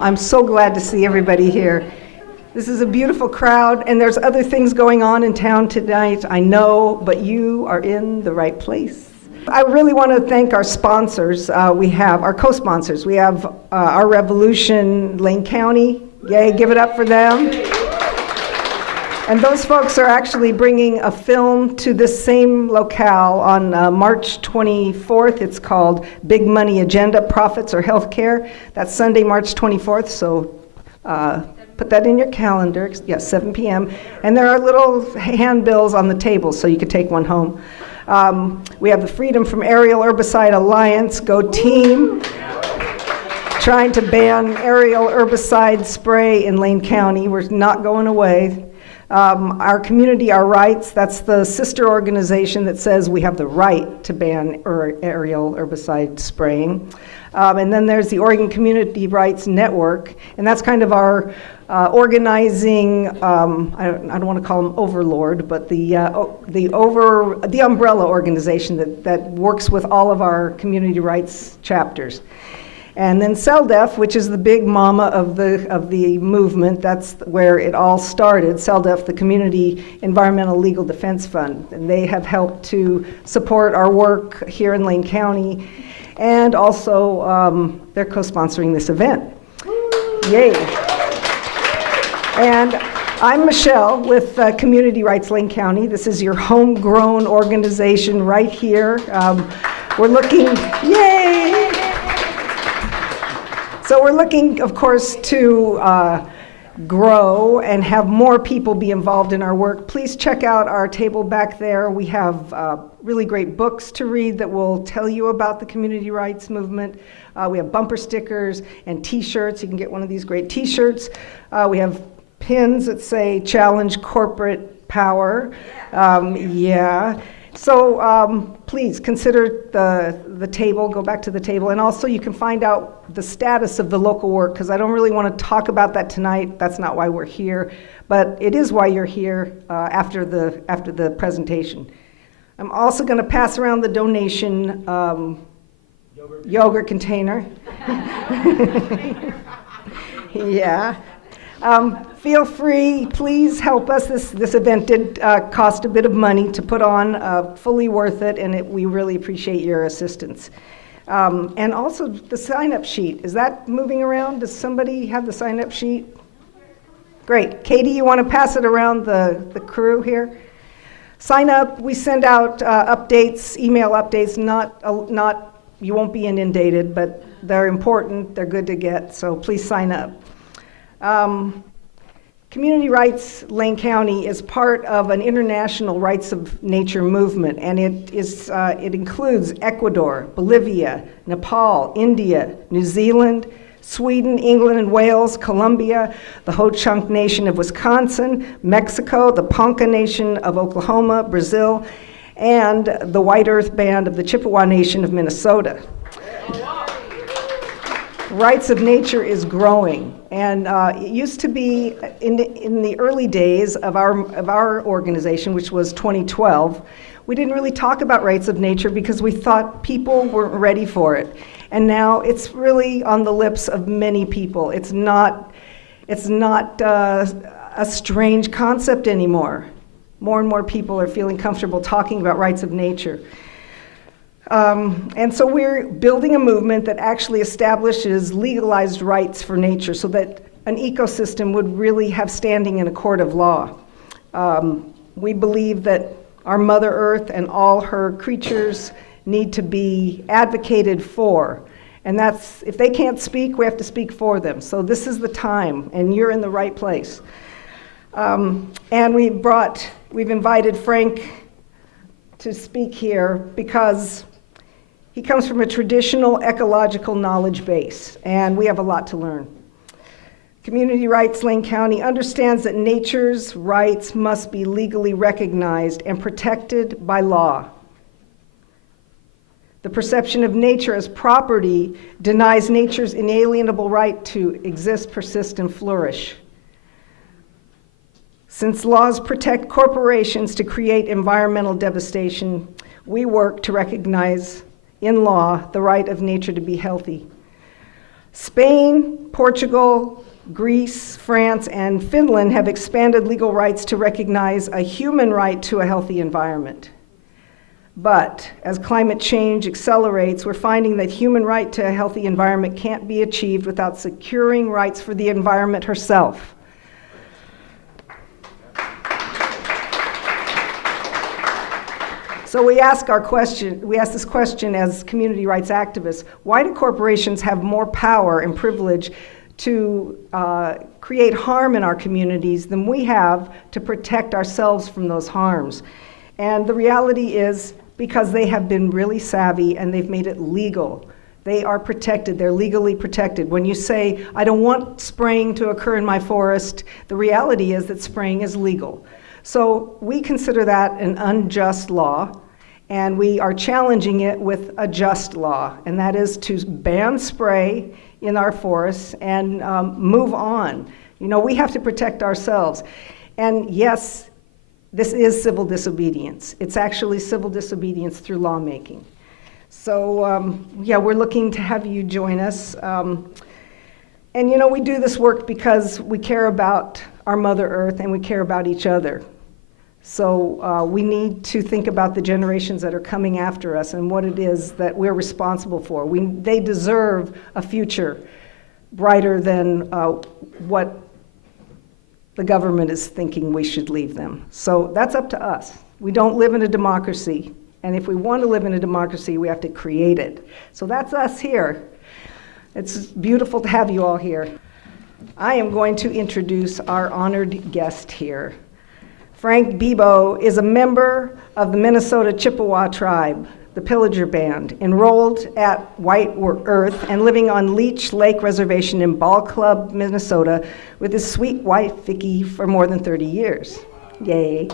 I'm so glad to see everybody here. This is a beautiful crowd, and there's other things going on in town tonight, I know, but you are in the right place. I really want to thank our sponsors. We have our co-sponsors. We have Our Revolution, Lane County. Yay, give it up for them. And those folks are actually bringing a film to this same locale on March 24th. It's called Big Money Agenda, Profits or Healthcare. That's Sunday, March 24th, so put that in your calendar. Yes, 7 p.m. And there are little handbills on the table, so you could take one home. We have the Freedom from Aerial Herbicide Alliance, Go Team, trying to ban aerial herbicide spray in Lane County. We're not going away. Our community, Our Rights, that's the sister organization that says we have the right to ban aerial herbicide spraying. And then there's the Oregon Community Rights Network, and that's kind of our organizing, I don't want to call them overlord, but the umbrella organization that works with all of our community rights chapters. And then CELDEF, which is the big mama of the movement, that's where it all started. CELDEF, the Community Environmental Legal Defense Fund, and they have helped to support our work here in Lane County, and also they're co-sponsoring this event. Yay! And I'm Michelle with Community Rights Lane County. This is your homegrown organization right here. We're looking, yay! So we're looking, of course, to grow and have more people be involved in our work. Please check out our table back there. We have really great books to read that will tell you about the community rights movement. We have bumper stickers and t-shirts. You can get one of these great t-shirts. We have pins that say challenge corporate power. Yeah. So please consider the table, go back to the table, and also you can find out the status of the local work, because I don't really want to talk about that tonight. That's not why we're here, but it is why you're here after the presentation. I'm also going to pass around the donation yogurt container. Yeah. Feel free, please help us. This event did cost a bit of money to put on, fully worth it, and we really appreciate your assistance. And also the sign-up sheet, is that moving around? Does somebody have the sign-up sheet? Great. Katie, you want to pass it around the crew here? Sign up. We send out updates, email updates, not you won't be inundated, but they're important, they're good to get, so please sign up. Community Rights Lane County is part of an international rights of nature movement, and it includes Ecuador, Bolivia, Nepal, India, New Zealand, Sweden, England and Wales, Colombia, the Ho-Chunk Nation of Wisconsin, Mexico, the Ponca Nation of Oklahoma, Brazil, and the White Earth Band of the Chippewa Nation of Minnesota. Rights of nature is growing, and it used to be in the early days of our organization, which was 2012, we didn't really talk about rights of nature because we thought people weren't ready for it. And now it's really on the lips of many people. It's not a strange concept anymore. More and more people are feeling comfortable talking about rights of nature. And so we're building a movement that actually establishes legalized rights for nature so that an ecosystem would really have standing in a court of law. We believe that our Mother Earth and all her creatures need to be advocated for. And that's, if they can't speak, we have to speak for them. So this is the time, and you're in the right place. And we've invited Frank to speak here because he comes from a traditional ecological knowledge base, and we have a lot to learn. Community Rights Lane County understands that nature's rights must be legally recognized and protected by law. The perception of nature as property denies nature's inalienable right to exist, persist, and flourish. Since laws protect corporations to create environmental devastation, we work to recognize in law the right of nature to be healthy. Spain, Portugal, Greece, France, and Finland have expanded legal rights to recognize a human right to a healthy environment. But as climate change accelerates, we're finding that human right to a healthy environment can't be achieved without securing rights for the environment herself. So we ask this question as community rights activists: why do corporations have more power and privilege to create harm in our communities than we have to protect ourselves from those harms? And the reality is because they have been really savvy and they've made it legal. They are protected, they're legally protected. When you say, I don't want spraying to occur in my forest, the reality is that spraying is legal. So we consider that an unjust law, and we are challenging it with a just law, and that is to ban spray in our forests and move on. You know, we have to protect ourselves. And yes, this is civil disobedience. It's actually civil disobedience through lawmaking. So yeah, we're looking to have you join us. And you know, we do this work because we care about our Mother Earth and we care about each other. So we need to think about the generations that are coming after us and what it is that we're responsible for. They deserve a future brighter than what the government is thinking we should leave them. So that's up to us. We don't live in a democracy, and if we want to live in a democracy, we have to create it. So that's us here. It's beautiful to have you all here. I am going to introduce our honored guest here. Frank Bibeau is a member of the Minnesota Chippewa tribe, the Pillager Band, enrolled at White Earth and living on Leech Lake Reservation in Ball Club, Minnesota, with his sweet wife, Vicki, for more than 30 years. Yay.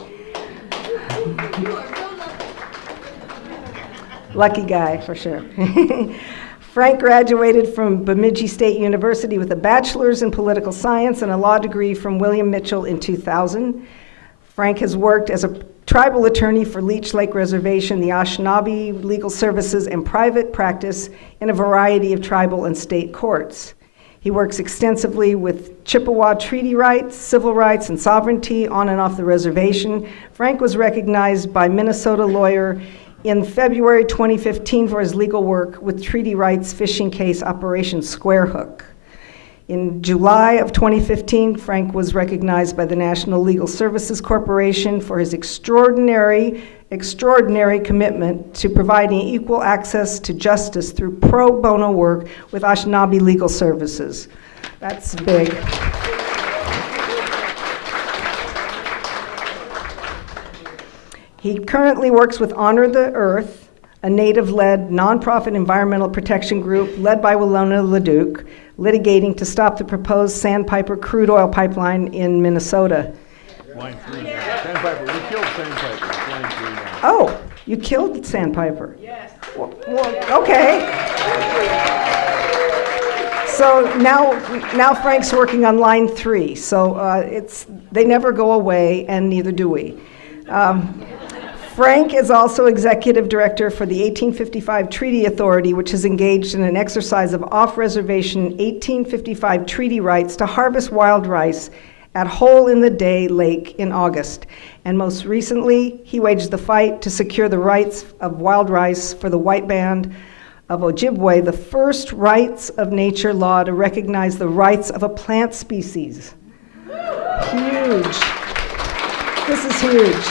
Lucky guy, for sure. Frank graduated from Bemidji State University with a bachelor's in political science and a law degree from William Mitchell in 2000. Frank has worked as a tribal attorney for Leech Lake Reservation, the Anishinaabe Legal Services, and private practice in a variety of tribal and state courts. He works extensively with Chippewa treaty rights, civil rights, and sovereignty on and off the reservation. Frank was recognized by Minnesota Lawyer in February 2015 for his legal work with treaty rights fishing case Operation Squarehook. In July of 2015, Frank was recognized by the National Legal Services Corporation for his extraordinary commitment to providing equal access to justice through pro bono work with Anishinaabe Legal Services. That's big. He currently works with Honor the Earth, a native-led nonprofit environmental protection group led by Willona Leduc, litigating to stop the proposed Sandpiper crude oil pipeline in Minnesota. Line 3 now. Sandpiper, we killed Sandpiper. Line 3 now. Oh, you killed Sandpiper? Yes. Well, okay. So now Frank's working on line 3. So they never go away, and neither do we. Frank is also executive director for the 1855 Treaty Authority, which is engaged in an exercise of off-reservation 1855 treaty rights to harvest wild rice at Hole in the Day Lake in August. And most recently, he waged the fight to secure the rights of wild rice for the white band of Ojibwa, the first rights of nature law to recognize the rights of a plant species. Huge. This is huge.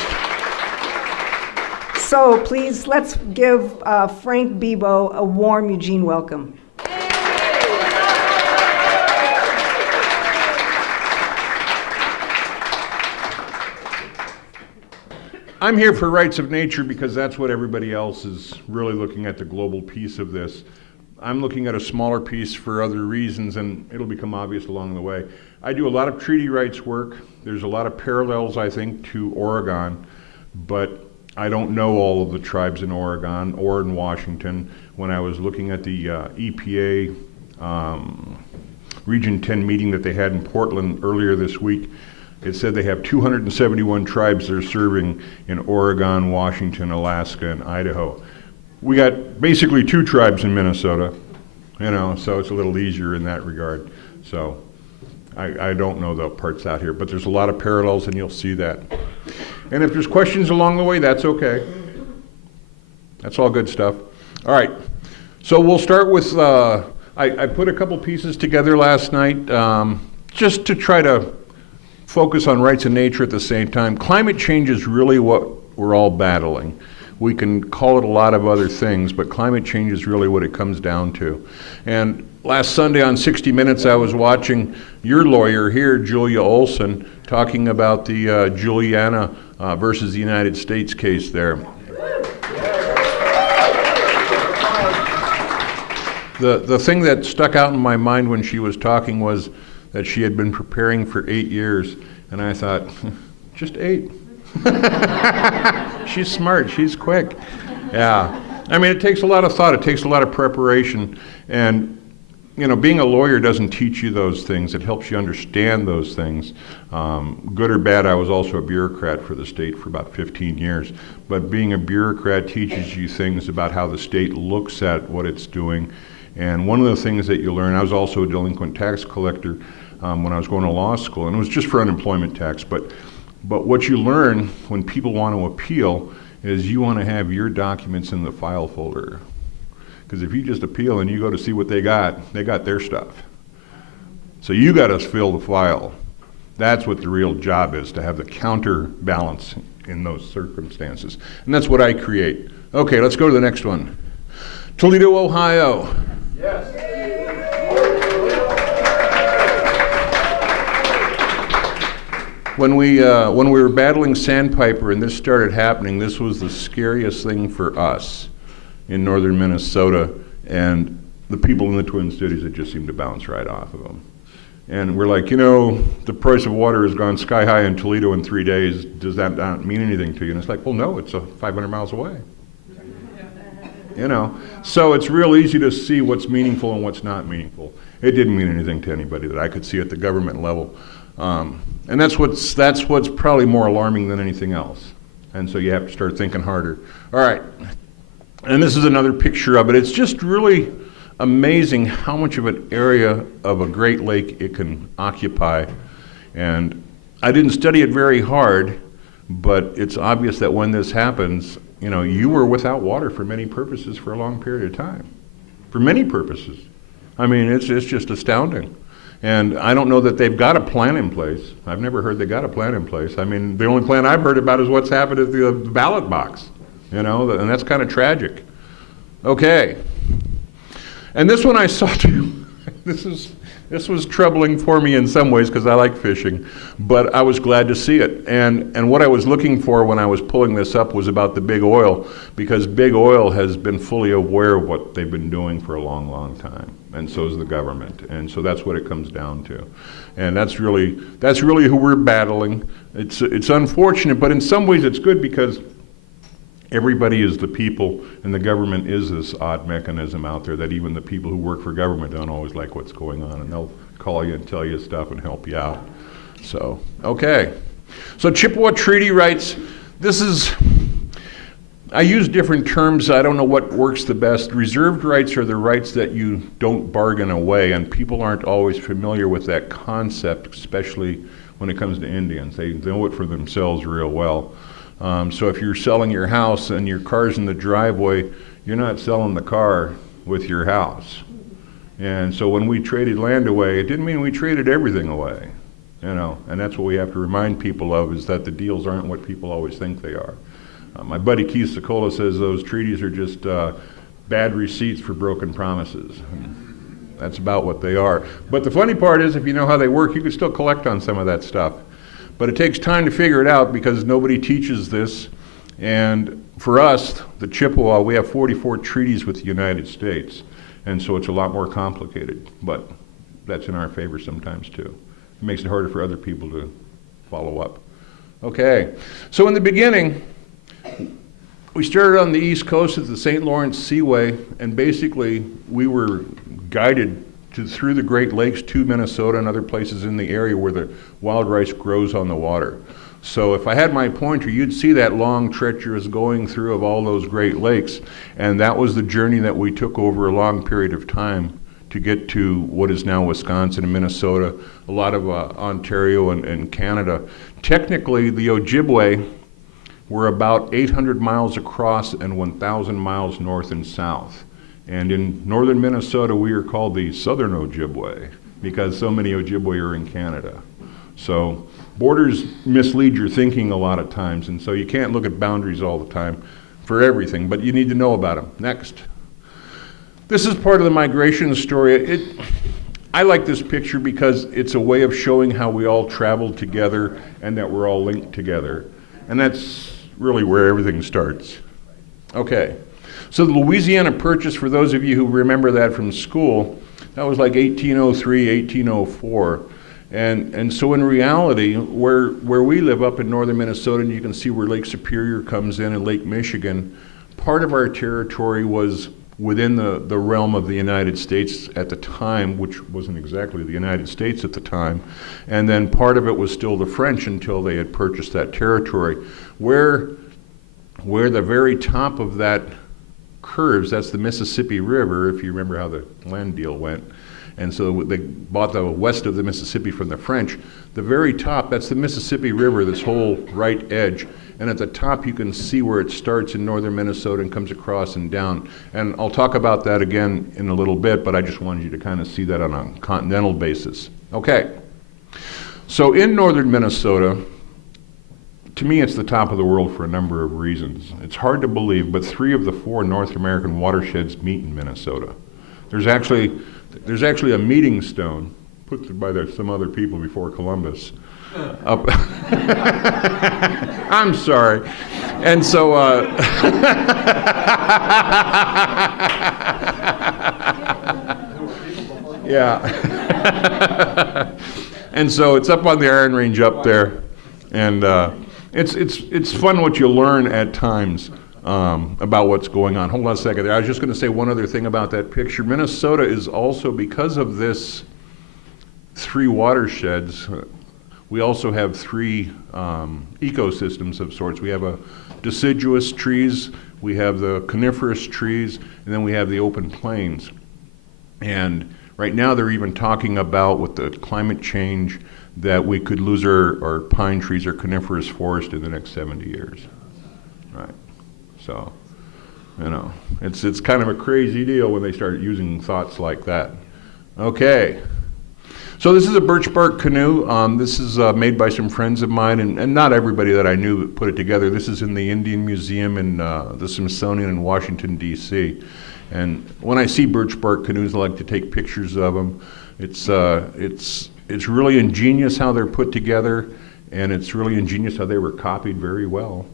So please, let's give Frank Bibeau a warm Eugene welcome. I'm here for Rights of Nature because that's what everybody else is really looking at, the global piece of this. I'm looking at a smaller piece for other reasons, and it'll become obvious along the way. I do a lot of treaty rights work. There's a lot of parallels, I think, to Oregon, but I don't know all of the tribes in Oregon or in Washington. When I was looking at the EPA Region 10 meeting that they had in Portland earlier this week, it said they have 271 tribes they're serving in Oregon, Washington, Alaska, and Idaho. We got basically 2 tribes in Minnesota, so it's a little easier in that regard. So I don't know the parts out here, but there's a lot of parallels, and you'll see that. And if there's questions along the way, that's okay. That's all good stuff. All right, so we'll start with, I put a couple pieces together last night just to try to focus on rights of nature at the same time. Climate change is really what we're all battling. We can call it a lot of other things, but climate change is really what it comes down to. And last Sunday on 60 Minutes, I was watching your lawyer here, Julia Olson, talking about the Juliana versus the United States case there. The thing that stuck out in my mind when she was talking was that she had been preparing for 8 years, and I thought, just 8. She's smart, she's quick. Yeah. I mean, it takes a lot of thought, it takes a lot of preparation, and being a lawyer doesn't teach you those things. It helps you understand those things. Good or bad, I was also a bureaucrat for the state for about 15 years. But being a bureaucrat teaches you things about how the state looks at what it's doing. And one of the things that you learn, I was also a delinquent tax collector when I was going to law school, and it was just for unemployment tax. But what you learn when people want to appeal is you want to have your documents in the file folder. Because if you just appeal and you go to see what they got their stuff. So you got to fill the file. That's what the real job is, to have the counterbalance in those circumstances. And that's what I create. Okay, let's go to the next one. Toledo, Ohio. Yes. When we were battling sandpiper and this started happening, this was the scariest thing for us in northern Minnesota, and the people in the Twin Cities, it just seemed to bounce right off of them. And we're like, the price of water has gone sky high in Toledo in 3 days. Does that not mean anything to you? And it's like, well, no, it's 500 miles away. So it's real easy to see what's meaningful and what's not meaningful. It didn't mean anything to anybody that I could see at the government level. And that's what's probably more alarming than anything else. And so you have to start thinking harder. All right. And this is another picture of it. It's just really amazing how much of an area of a Great Lake it can occupy. And I didn't study it very hard, but it's obvious that when this happens, you were without water for many purposes for a long period of time. For many purposes. I mean, it's just astounding. And I don't know that they've got a plan in place. I've never heard they got a plan in place. I mean, the only plan I've heard about is what's happened at the ballot box. And that's kind of tragic. Okay. And this one I saw too. This was troubling for me in some ways because I like fishing, but I was glad to see it. And what I was looking for when I was pulling this up was about the big oil, because big oil has been fully aware of what they've been doing for a long, long time, and so is the government. And so that's what it comes down to. And that's really who we're battling. It's unfortunate, but in some ways it's good because everybody is the people, and the government is this odd mechanism out there that even the people who work for government don't always like what's going on, and they'll call you and tell you stuff and help you out. So, okay. So Chippewa Treaty Rights, I use different terms. I don't know what works the best. Reserved rights are the rights that you don't bargain away, and people aren't always familiar with that concept, especially when it comes to Indians. They know it for themselves real well. So if you're selling your house and your car's in the driveway, you're not selling the car with your house. And so when we traded land away, it didn't mean we traded everything away, and that's what we have to remind people of, is that the deals aren't what people always think they are. My buddy Keith Sokola says those treaties are just bad receipts for broken promises. And that's about what they are. But the funny part is, if you know how they work, you can still collect on some of that stuff. But it takes time to figure it out because nobody teaches this. And for us, the Chippewa, we have 44 treaties with the United States. And so it's a lot more complicated. But that's in our favor sometimes too. It makes it harder for other people to follow up. Okay, so in the beginning, we started on the East Coast at the St. Lawrence Seaway, and basically we were guided through the Great Lakes to Minnesota and other places in the area where the wild rice grows on the water. So if I had my pointer, you'd see that long, treacherous going through of all those Great Lakes, and that was the journey that we took over a long period of time to get to what is now Wisconsin and Minnesota, a lot of Ontario and Canada. Technically, the Ojibwa were about 800 miles across and 1,000 miles north and south. And in northern Minnesota, we are called the Southern Ojibwa because so many Ojibwa are in Canada. So borders mislead your thinking a lot of times, and so you can't look at boundaries all the time for everything, but you need to know about them. Next. This is part of the migration story. I like this picture because it's a way of showing how we all traveled together and that we're all linked together. And that's really where everything starts. Okay, so the Louisiana Purchase, for those of you who remember that from school, that was like 1803, 1804. And so in reality, where we live up in northern Minnesota, and you can see where Lake Superior comes in and Lake Michigan, part of our territory was within the realm of the United States at the time, which wasn't exactly the United States at the time, and then part of it was still the French until they had purchased that territory. Where the very top of that curves, that's the Mississippi River, if you remember how the land deal went. And so they bought the west of the Mississippi from the French. The very top, that's the Mississippi River, this whole right edge. And at the top, you can see where it starts in northern Minnesota and comes across and down. And I'll talk about that again in a little bit, but I just wanted you to kind of see that on a continental basis. Okay. So in northern Minnesota, to me, it's the top of the world for a number of reasons. It's hard to believe, but 3 of the 4 North American watersheds meet in Minnesota. There's actually a meeting stone put by some other people before Columbus. Up. I'm sorry. And so, yeah. And so it's up on the Iron Range up there, and it's fun what you learn at times. About what's going on. Hold on a second there. I was just going to say one other thing about that picture. Minnesota is also, because of this 3 watersheds, we also have 3 ecosystems of sorts. We have deciduous trees, we have the coniferous trees, and then we have the open plains. And right now they're even talking about, with the climate change, that we could lose our pine trees or coniferous forest in the next 70 years. Right. So, it's kind of a crazy deal when they start using thoughts like that. Okay. So this is a birch bark canoe. This is made by some friends of mine, and not everybody that I knew put it together. This is in the Indian Museum in the Smithsonian in Washington, D.C. And when I see birch bark canoes, I like to take pictures of them. It's really ingenious how they're put together, and it's really ingenious how they were copied very well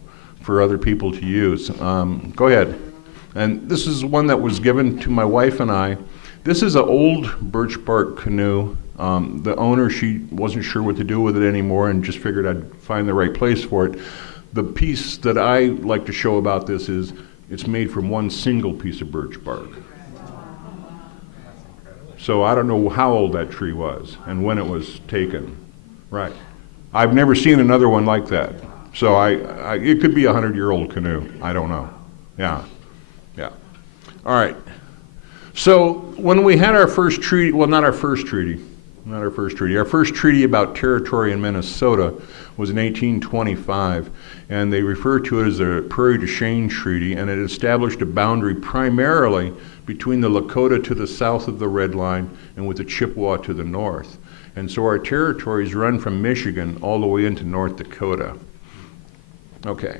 for other people to use. Go ahead. And this is one that was given to my wife and I. This is an old birch bark canoe. The owner, she wasn't sure what to do with it anymore and just figured I'd find the right place for it. The piece that I like to show about this is it's made from one single piece of birch bark. So I don't know how old that tree was and when it was taken. Right. I've never seen another one like that. So it could be a 100-year-old canoe. I don't know. Yeah. All right. So when we had our first treaty, well, our first treaty about territory in Minnesota was in 1825, and they refer to it as the Prairie du Chien Treaty, and it established a boundary primarily between the Lakota to the south of the Red Line and with the Chippewa to the north. And so our territories run from Michigan all the way into North Dakota. Okay.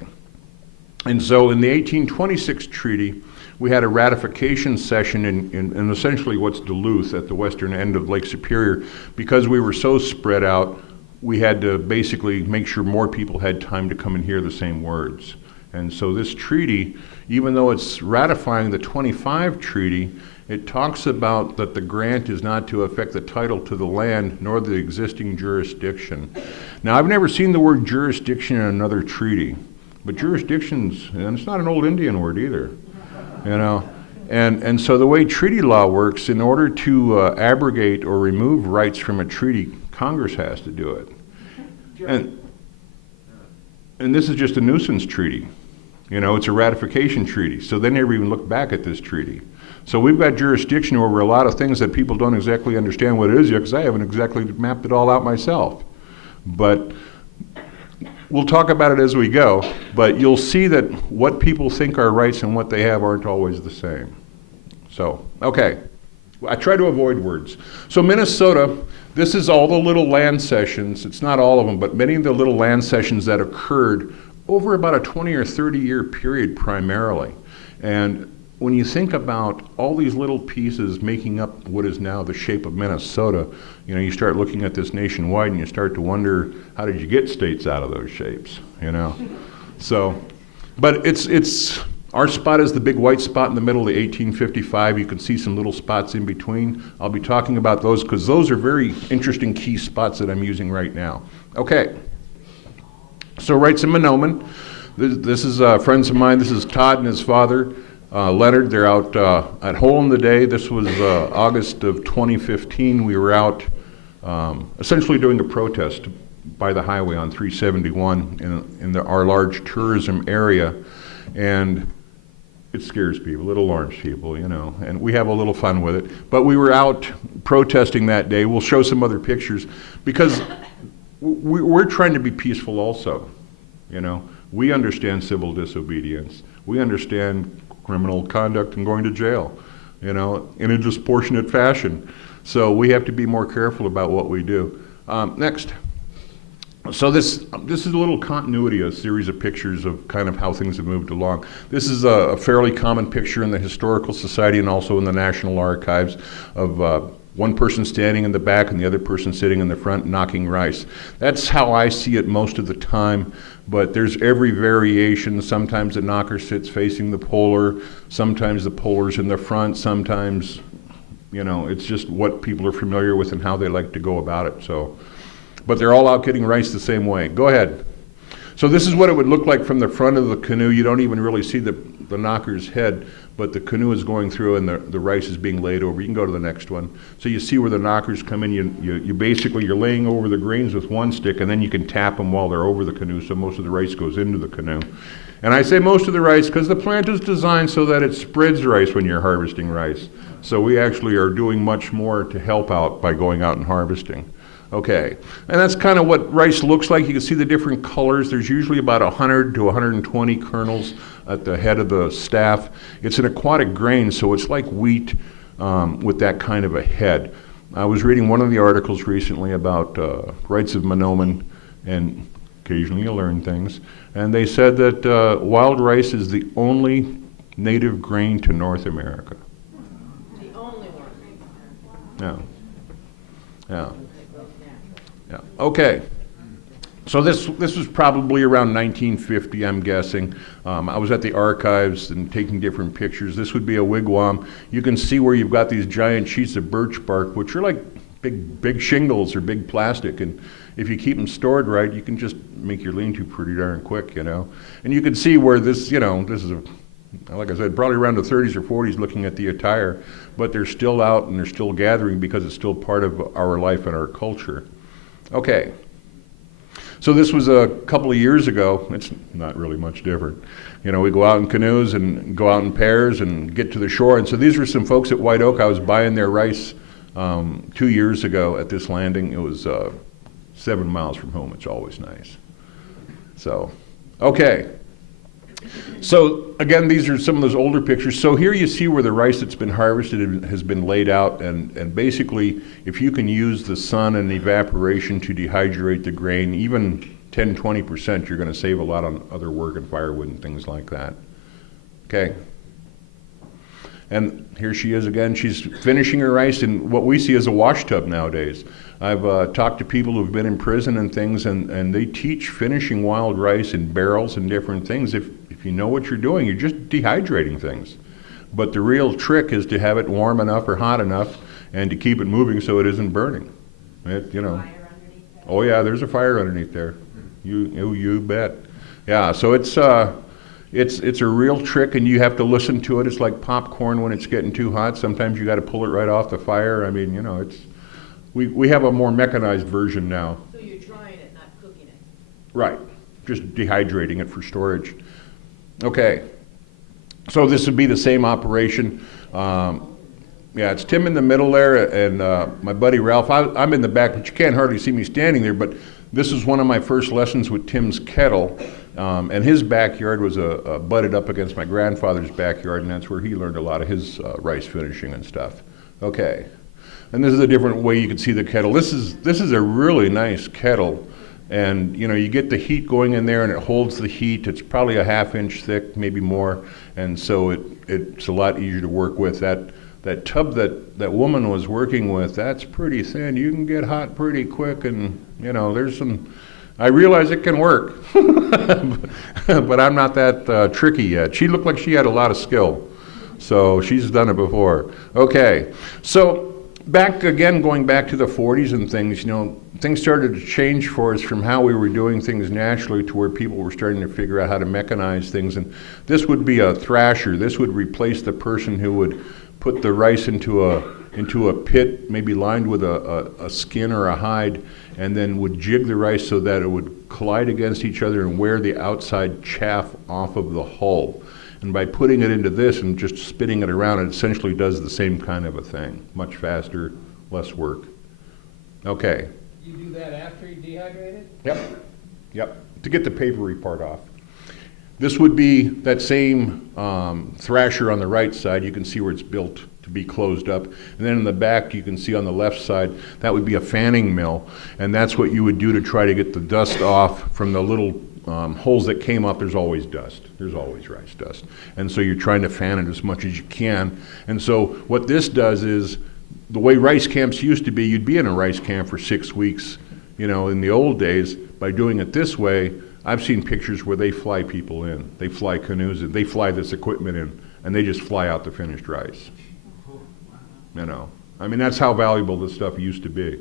And so in the 1826 treaty, we had a ratification session in essentially what's Duluth at the western end of Lake Superior. Because we were so spread out, we had to basically make sure more people had time to come and hear the same words. And so this treaty, even though it's ratifying the 25 treaty, it talks about that the grant is not to affect the title to the land nor the existing jurisdiction. Now, I've never seen the word jurisdiction in another treaty, but jurisdictions, and it's not an old Indian word either. And so the way treaty law works, in order to abrogate or remove rights from a treaty, Congress has to do it. And this is just a nuisance treaty. It's a ratification treaty, so they never even look back at this treaty. So we've got jurisdiction over a lot of things that people don't exactly understand what it is yet, because I haven't exactly mapped it all out myself. But we'll talk about it as we go, but you'll see that what people think are rights and what they have aren't always the same. So, okay. I try to avoid words. So Minnesota, this is all the little land cessions. It's not all of them, but many of the little land cessions that occurred over about a 20 or 30 year period primarily. And when you think about all these little pieces making up what is now the shape of Minnesota, you start looking at this nationwide and you start to wonder, how did you get states out of those shapes, So, but it's our spot is the big white spot in the middle of the 1855. You can see some little spots in between. I'll be talking about those because those are very interesting key spots that I'm using right now. Okay. So Rights of Manoomin. This is friends of mine. This is Todd and his father, Leonard. They're out at Hole in the Day. This was August of 2015. We were out essentially doing a protest by the highway on 371 in our large tourism area. And it scares people, it alarms people, and we have a little fun with it. But we were out protesting that day. We'll show some other pictures because we're trying to be peaceful also, We understand civil disobedience. We understand criminal conduct and going to jail, in a disproportionate fashion. So we have to be more careful about what we do. Next. So this is a little continuity, a series of pictures of kind of how things have moved along. This is a fairly common picture in the Historical Society and also in the National Archives of one person standing in the back and the other person sitting in the front knocking rice. That's how I see it most of the time, but there's every variation. Sometimes the knocker sits facing the poller, sometimes the poller's in the front, sometimes, it's just what people are familiar with and how they like to go about it. So. But they're all out getting rice the same way. Go ahead. So this is what it would look like from the front of the canoe. You don't even really see the knocker's head, but the canoe is going through and the rice is being laid over. You can go to the next one. So you see where the knockers come in. You basically, you're laying over the grains with one stick, and then you can tap them while they're over the canoe, so most of the rice goes into the canoe. And I say most of the rice because the plant is designed so that it spreads rice when you're harvesting rice. So we actually are doing much more to help out by going out and harvesting. Okay, and that's kind of what rice looks like. You can see the different colors. There's usually about 100 to 120 kernels at the head of the staff. It's an aquatic grain, so it's like wheat with that kind of a head. I was reading one of the articles recently about Rights of Manoomin, and occasionally you learn things, and they said that wild rice is the only native grain to North America. The only one. Yeah. Yeah. Yeah. Okay. So this was probably around 1950, I'm guessing. I was at the archives and taking different pictures. This would be a wigwam. You can see where you've got these giant sheets of birch bark, which are like big shingles or big plastic. And if you keep them stored right, you can just make your lean-to pretty darn quick, And you can see where this, this is like I said, probably around the 30s or 40s looking at the attire, but they're still out and they're still gathering because it's still part of our life and our culture. Okay, so this was a couple of years ago. It's not really much different. We go out in canoes and go out in pairs and get to the shore. And so these were some folks at White Oak. I was buying their rice 2 years ago at this landing. It was 7 miles from home. It's always nice. So, okay. So again, these are some of those older pictures. So here you see where the rice that's been harvested has been laid out, and basically if you can use the sun and evaporation to dehydrate the grain, even 10-20%, you're going to save a lot on other work and firewood and things like that. Okay. And here she is again. She's finishing her rice in what we see as a wash tub nowadays. I've talked to people who've been in prison and things, and they teach finishing wild rice in barrels and different things. If you know what you're doing, you're just dehydrating things. But the real trick is to have it warm enough or hot enough and to keep it moving so it isn't burning. Oh yeah, there's a fire underneath there. You bet. Yeah, so it's a real trick, and you have to listen to it. It's like popcorn when it's getting too hot. Sometimes you got to pull it right off the fire. I mean, we have a more mechanized version now. So you're drying it, not cooking it. Right, just dehydrating it for storage. Okay, so this would be the same operation. Yeah, it's Tim in the middle there, and my buddy Ralph. I'm in the back, but you can't hardly see me standing there, but this is one of my first lessons with Tim's kettle, and his backyard was butted up against my grandfather's backyard, and that's where he learned a lot of his rice finishing and stuff. Okay, and this is a different way you can see the kettle. This is a really nice kettle, and you know, you get the heat going in there, and it holds the heat. It's probably a ½ inch thick, maybe more, and so it's a lot easier to work with. That tub that woman was working with, that's pretty thin. You can get hot pretty quick, and you know, there's some, I realize it can work, but I'm not that tricky yet. She looked like she had a lot of skill, so she's done it before. Okay, so going back to the 40s and things, you know, things started to change for us from how we were doing things naturally to where people were starting to figure out how to mechanize things, and this would be a thrasher. This would replace the person who would put the rice into a pit, maybe lined with a skin or a hide, and then would jig the rice so that it would collide against each other and wear the outside chaff off of the hull. And by putting it into this and just spinning it around, it essentially does the same kind of a thing. Much faster, less work. Okay. You do that after you dehydrate it? Yep, to get the papery part off. This would be that same thrasher on the right side. You can see where it's built to be closed up. And then in the back, you can see on the left side, that would be a fanning mill. And that's what you would do to try to get the dust off from the little holes that came up. There's always dust. There's always rice dust. And so you're trying to fan it as much as you can. And so what this does is, the way rice camps used to be, you'd be in a rice camp for 6 weeks, you know, in the old days. By doing it this way, I've seen pictures where they fly people in. They fly canoes in. They fly this equipment in, and they just fly out the finished rice. You know, I mean, that's how valuable this stuff used to be.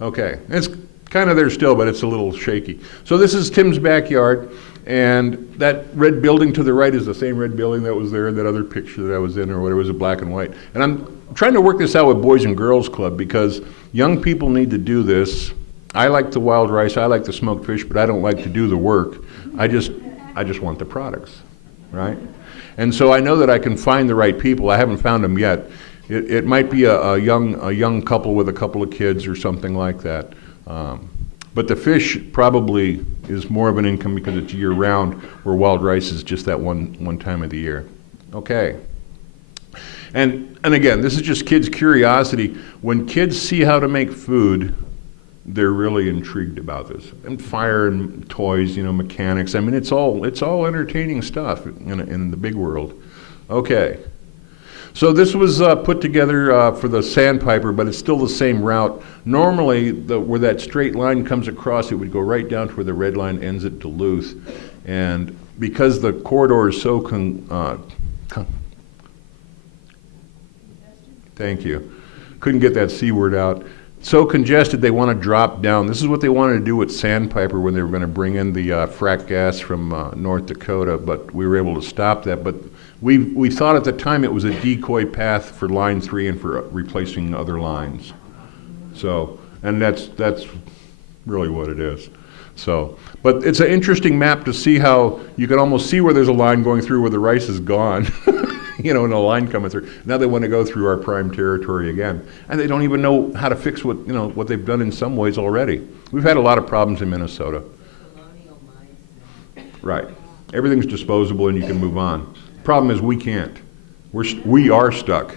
Okay, it's kind of there still, but it's a little shaky. So this is Tim's backyard, and that red building to the right is the same red building that was there in that other picture that I was in, or whatever, it was a black and white. And I'm trying to work this out with Boys and Girls Club, because young people need to do this. I like the wild rice, I like the smoked fish, but I don't like to do the work. I just want the products, right? And so I know that I can find the right people. I haven't found them yet. It might be a young couple with a couple of kids or something like that. But the fish probably is more of an income because it's year round, where wild rice is just that one time of the year. Okay. And again, this is just kids' curiosity. When kids see how to make food, they're really intrigued about this. And fire and toys, you know, mechanics. I mean, it's all entertaining stuff in the big world. Okay. So this was put together for the sandpiper, but it's still the same route. Normally, where that straight line comes across, it would go right down to where the red line ends at Duluth. And because the corridor is so thank you. Couldn't get that C word out. So congested, they want to drop down. This is what they wanted to do with Sandpiper when they were going to bring in the frack gas from North Dakota, but we were able to stop that. But we thought at the time it was a decoy path for Line 3 and for replacing other lines. So, and that's really what it is. So, but it's an interesting map to see how you can almost see where there's a line going through where the rice is gone. You know, and a line coming through. Now they want to go through our prime territory again. And they don't even know how to fix what they've done in some ways already. We've had a lot of problems in Minnesota. Right. Everything's disposable and you can move on. Problem is we can't. We are stuck.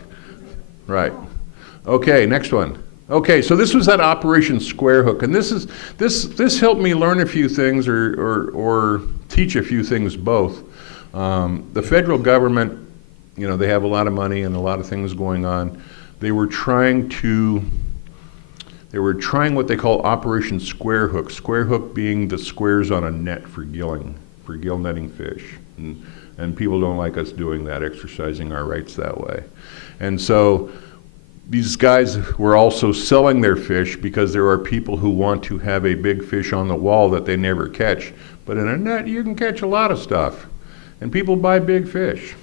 Right. Okay, next one. Okay, so this was that Operation Square Hook, and this helped me learn a few things or teach a few things both. The federal government, you know, they have a lot of money and a lot of things going on. They were trying what they call Operation Square Hook. Square hook being the squares on a net for gill netting fish. And people don't like us doing that, exercising our rights that way. And so these guys were also selling their fish because there are people who want to have a big fish on the wall that they never catch. But in a net, you can catch a lot of stuff. And people buy big fish.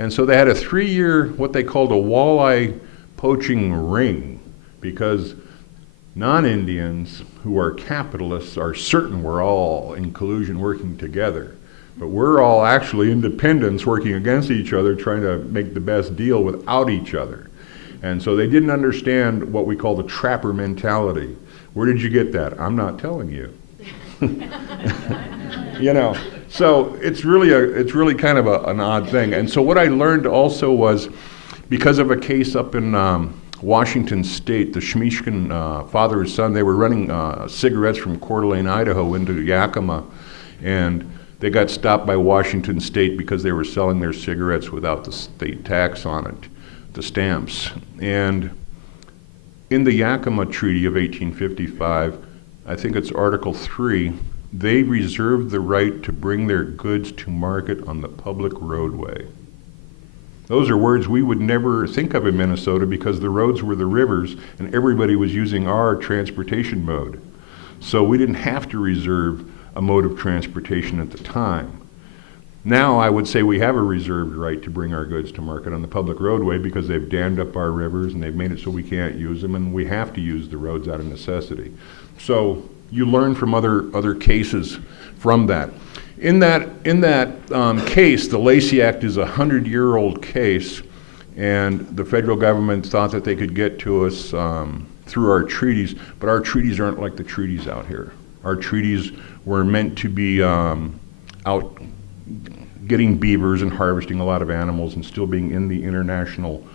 And so they had a 3-year, what they called a walleye poaching ring, because non-Indians who are capitalists are certain we're all in collusion working together. But we're all actually independents working against each other, trying to make the best deal without each other. And so they didn't understand what we call the trapper mentality. Where did you get that? I'm not telling you. You know, so it's really kind of an odd thing. And so what I learned also was, because of a case up in Washington State, the Shmishkin father and son, they were running cigarettes from Coeur d'Alene, Idaho into Yakima, and they got stopped by Washington State because they were selling their cigarettes without the state tax on it, the stamps. And in the Yakima Treaty of 1855, I think it's Article 3, they reserved the right to bring their goods to market on the public roadway. Those are words we would never think of in Minnesota because the roads were the rivers and everybody was using our transportation mode. So we didn't have to reserve a mode of transportation at the time. Now I would say we have a reserved right to bring our goods to market on the public roadway because they've dammed up our rivers and they've made it so we can't use them, and we have to use the roads out of necessity. So you learn from other cases from that. In that case, the Lacey Act is a 100-year-old case, and the federal government thought that they could get to us through our treaties, but our treaties aren't like the treaties out here. Our treaties were meant to be out getting beavers and harvesting a lot of animals and still being in the international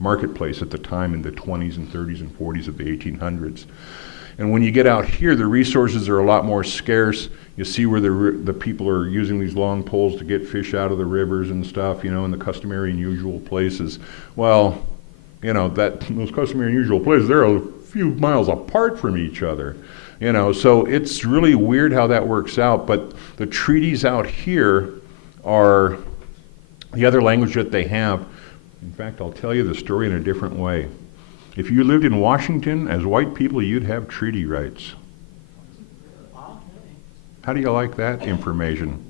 marketplace at the time in the 20s and 30s and 40s of the 1800s. And when you get out here, the resources are a lot more scarce. You see where the people are using these long poles to get fish out of the rivers and stuff, you know, in the customary and usual places. Well, you know, those customary and usual places, they're a few miles apart from each other. You know, so it's really weird how that works out. But the treaties out here are the other language that they have. In fact, I'll tell you the story in a different way. If you lived in Washington as white people, you'd have treaty rights. How do you like that information?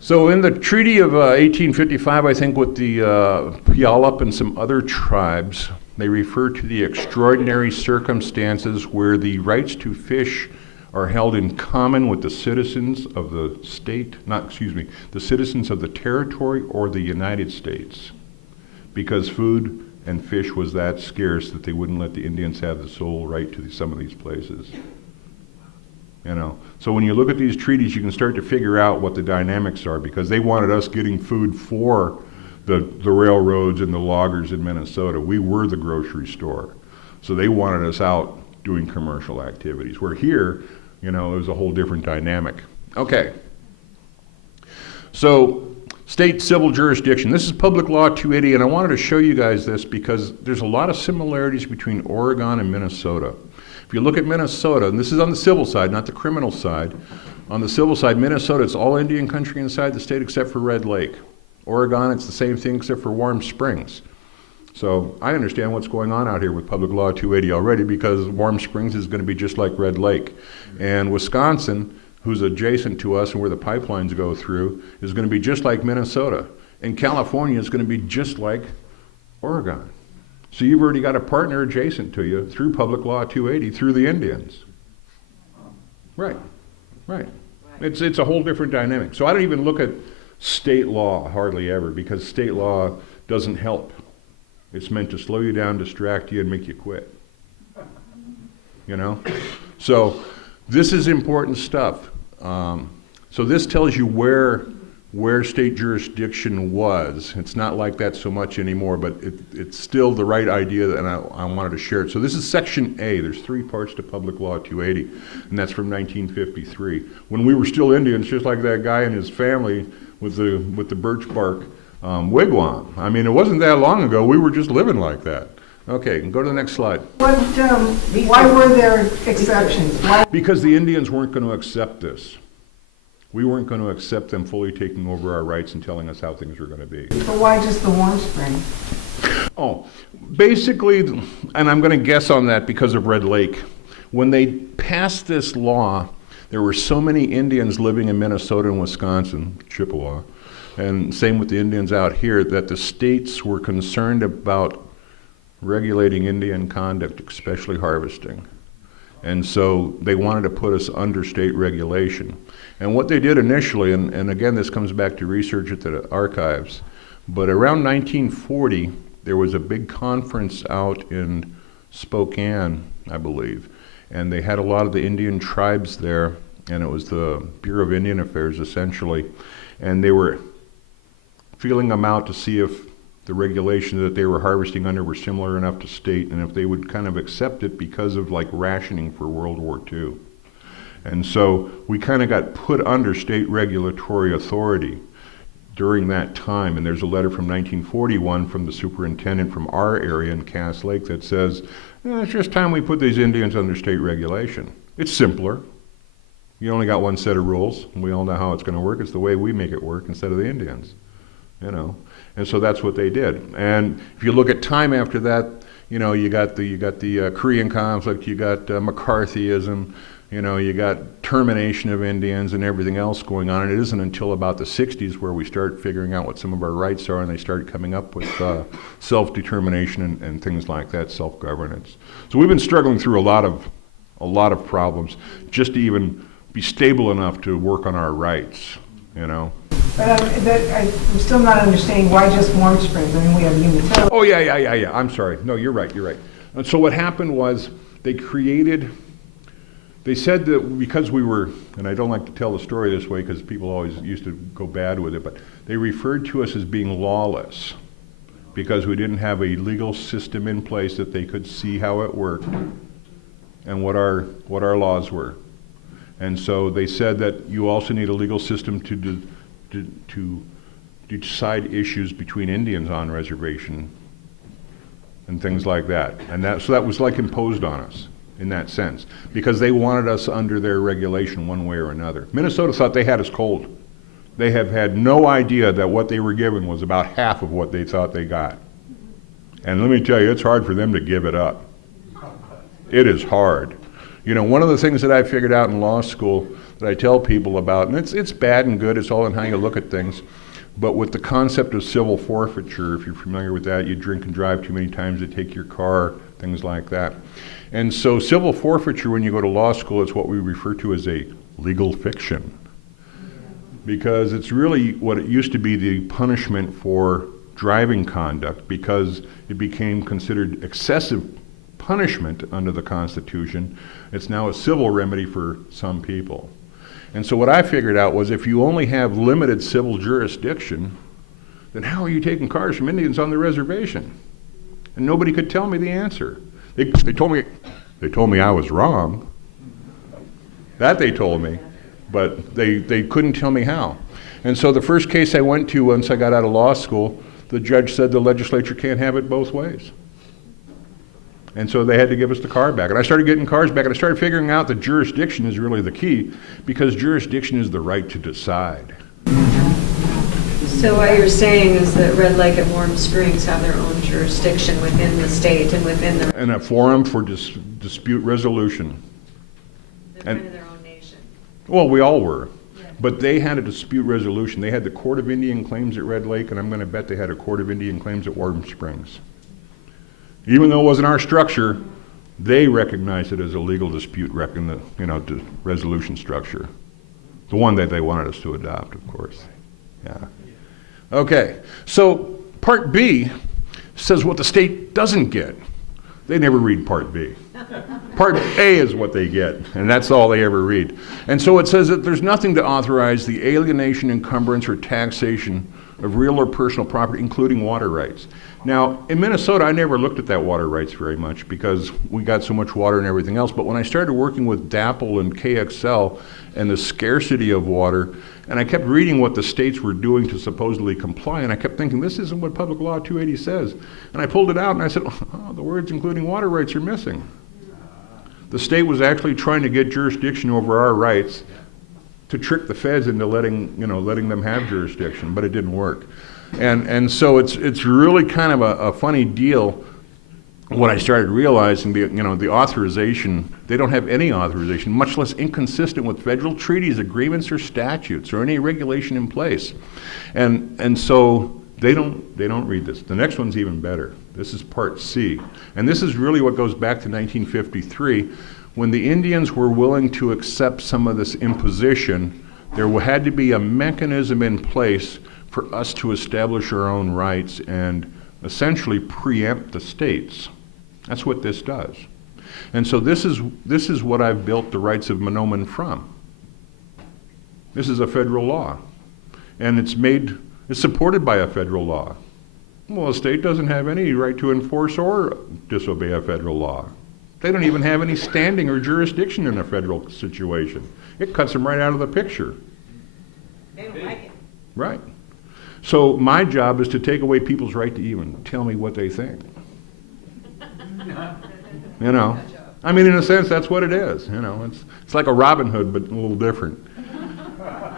So in the Treaty of 1855, I think with the Puyallup and some other tribes, they refer to the extraordinary circumstances where the rights to fish are held in common with the citizens of the state, the citizens of the territory or the United States, because food and fish was that scarce that they wouldn't let the Indians have the sole right to some of these places. You know, so when you look at these treaties, you can start to figure out what the dynamics are, because they wanted us getting food for the railroads and the loggers in Minnesota. We were the grocery store. So they wanted us out doing commercial activities. Where here, you know, it was a whole different dynamic. Okay. So state civil jurisdiction. This is Public Law 280, and I wanted to show you guys this because there's a lot of similarities between Oregon and Minnesota. If you look at Minnesota, and this is on the civil side, not the criminal side. On the civil side, Minnesota, it's all Indian country inside the state except for Red Lake. Oregon, it's the same thing except for Warm Springs. So I understand what's going on out here with Public Law 280 already, because Warm Springs is going to be just like Red Lake. And Wisconsin, who's adjacent to us and where the pipelines go through, is going to be just like Minnesota. And California is going to be just like Oregon. So you've already got a partner adjacent to you through Public Law 280, through the Indians. Right. It's a whole different dynamic. So I don't even look at state law hardly ever, because state law doesn't help. It's meant to slow you down, distract you, and make you quit. You know? So this is important stuff. So this tells you where state jurisdiction was. It's not like that so much anymore, but it's still the right idea, and I wanted to share it. So this is Section A. There's 3 parts to Public Law 280, and that's from 1953. When we were still Indians, just like that guy and his family with the birch bark wigwam. I mean, it wasn't that long ago. We were just living like that. Okay, go to the next slide. Why were there exceptions? Because the Indians weren't going to accept this. We weren't going to accept them fully taking over our rights and telling us how things were going to be. So why just the Warm Springs? Oh, basically, and I'm going to guess on that because of Red Lake. When they passed this law, there were so many Indians living in Minnesota and Wisconsin, Chippewa, and same with the Indians out here, that the states were concerned about regulating Indian conduct, especially harvesting. And so they wanted to put us under state regulation. And what they did initially, and again, this comes back to research at the archives, but around 1940, there was a big conference out in Spokane, I believe, and they had a lot of the Indian tribes there, and it was the Bureau of Indian Affairs, essentially, and they were feeling them out to see if the regulations that they were harvesting under were similar enough to state, and if they would kind of accept it because of like rationing for World War II. And so we kind of got put under state regulatory authority during that time, and there's a letter from 1941 from the superintendent from our area in Cass Lake that says, it's just time we put these Indians under state regulation. It's simpler. You only got one set of rules, and we all know how it's going to work. It's the way we make it work instead of the Indians, you know. And so that's what they did. And if you look at time after that, you know, you got the Korean conflict, you got McCarthyism, you know, you got termination of Indians and everything else going on. And it isn't until about the 60s where we start figuring out what some of our rights are, and they start coming up with self-determination and things like that, self-governance. So we've been struggling through a lot of problems just to even be stable enough to work on our rights, you know. But I'm still not understanding why just Warm Springs. I mean, we have Untitled. Oh, yeah. I'm sorry. No, you're right. And so what happened was they said that because we were, and I don't like to tell the story this way because people always used to go bad with it, but they referred to us as being lawless because we didn't have a legal system in place that they could see how it worked and what our laws were. And so they said that you also need a legal system to decide issues between Indians on reservation and things like that. And so that was like imposed on us in that sense, because they wanted us under their regulation one way or another. Minnesota thought they had us cold. They have had no idea that what they were given was about half of what they thought they got. And let me tell you, it's hard for them to give it up. It is hard. You know, one of the things that I figured out in law school that I tell people about, and it's bad and good, it's all in how you look at things, but with the concept of civil forfeiture, if you're familiar with that, you drink and drive too many times, they take your car, things like that. And so civil forfeiture, when you go to law school, it's what we refer to as a legal fiction, because it's really what it used to be the punishment for driving conduct, because it became considered excessive punishment under the Constitution. It's now a civil remedy for some people. And so what I figured out was if you only have limited civil jurisdiction, then how are you taking cars from Indians on the reservation? And nobody could tell me the answer. They told me I was wrong. That they told me, but they couldn't tell me how. And so the first case I went to once I got out of law school, the judge said the legislature can't have it both ways. And so they had to give us the car back. And I started getting cars back, and I started figuring out that jurisdiction is really the key, because jurisdiction is the right to decide. So what you're saying is that Red Lake and Warm Springs have their own jurisdiction within the state and within the... And a forum for dispute resolution. They're kind of their own nation. Well, we all were. But they had a dispute resolution. They had the Court of Indian Claims at Red Lake, and I'm going to bet they had a Court of Indian Claims at Warm Springs. Even though it wasn't our structure, they recognized it as a legal dispute resolution structure. The one that they wanted us to adopt, of course. Yeah. Okay, so Part B says what the state doesn't get. They never read Part B. Part A is what they get, and that's all they ever read. And so it says that there's nothing to authorize the alienation, encumbrance, or taxation of real or personal property, including water rights. Now, in Minnesota, I never looked at that water rights very much because we got so much water and everything else, but when I started working with DAPL and KXL and the scarcity of water, and I kept reading what the states were doing to supposedly comply, and I kept thinking, this isn't what Public Law 280 says. And I pulled it out and I said, oh, the words including water rights are missing. The state was actually trying to get jurisdiction over our rights to trick the feds into letting them have jurisdiction, but it didn't work. And so it's really kind of a funny deal when I started realizing the authorization, they don't have any authorization, much less inconsistent with federal treaties, agreements, or statutes, or any regulation in place. And so They don't read this. The next one's even better. This is part C. And this is really what goes back to 1953, when the Indians were willing to accept some of this imposition. There had to be a mechanism in place for us to establish our own rights and essentially preempt the states. That's what this does. And so this is what I've built the Rights of Manoomin from. This is a federal law. And it's supported by a federal law. Well, a state doesn't have any right to enforce or disobey a federal law. They don't even have any standing or jurisdiction in a federal situation. It cuts them right out of the picture. They don't like it. Right. So my job is to take away people's right to even tell me what they think. You know, I mean, in a sense, that's what it is. You know, it's like a Robin Hood, but a little different.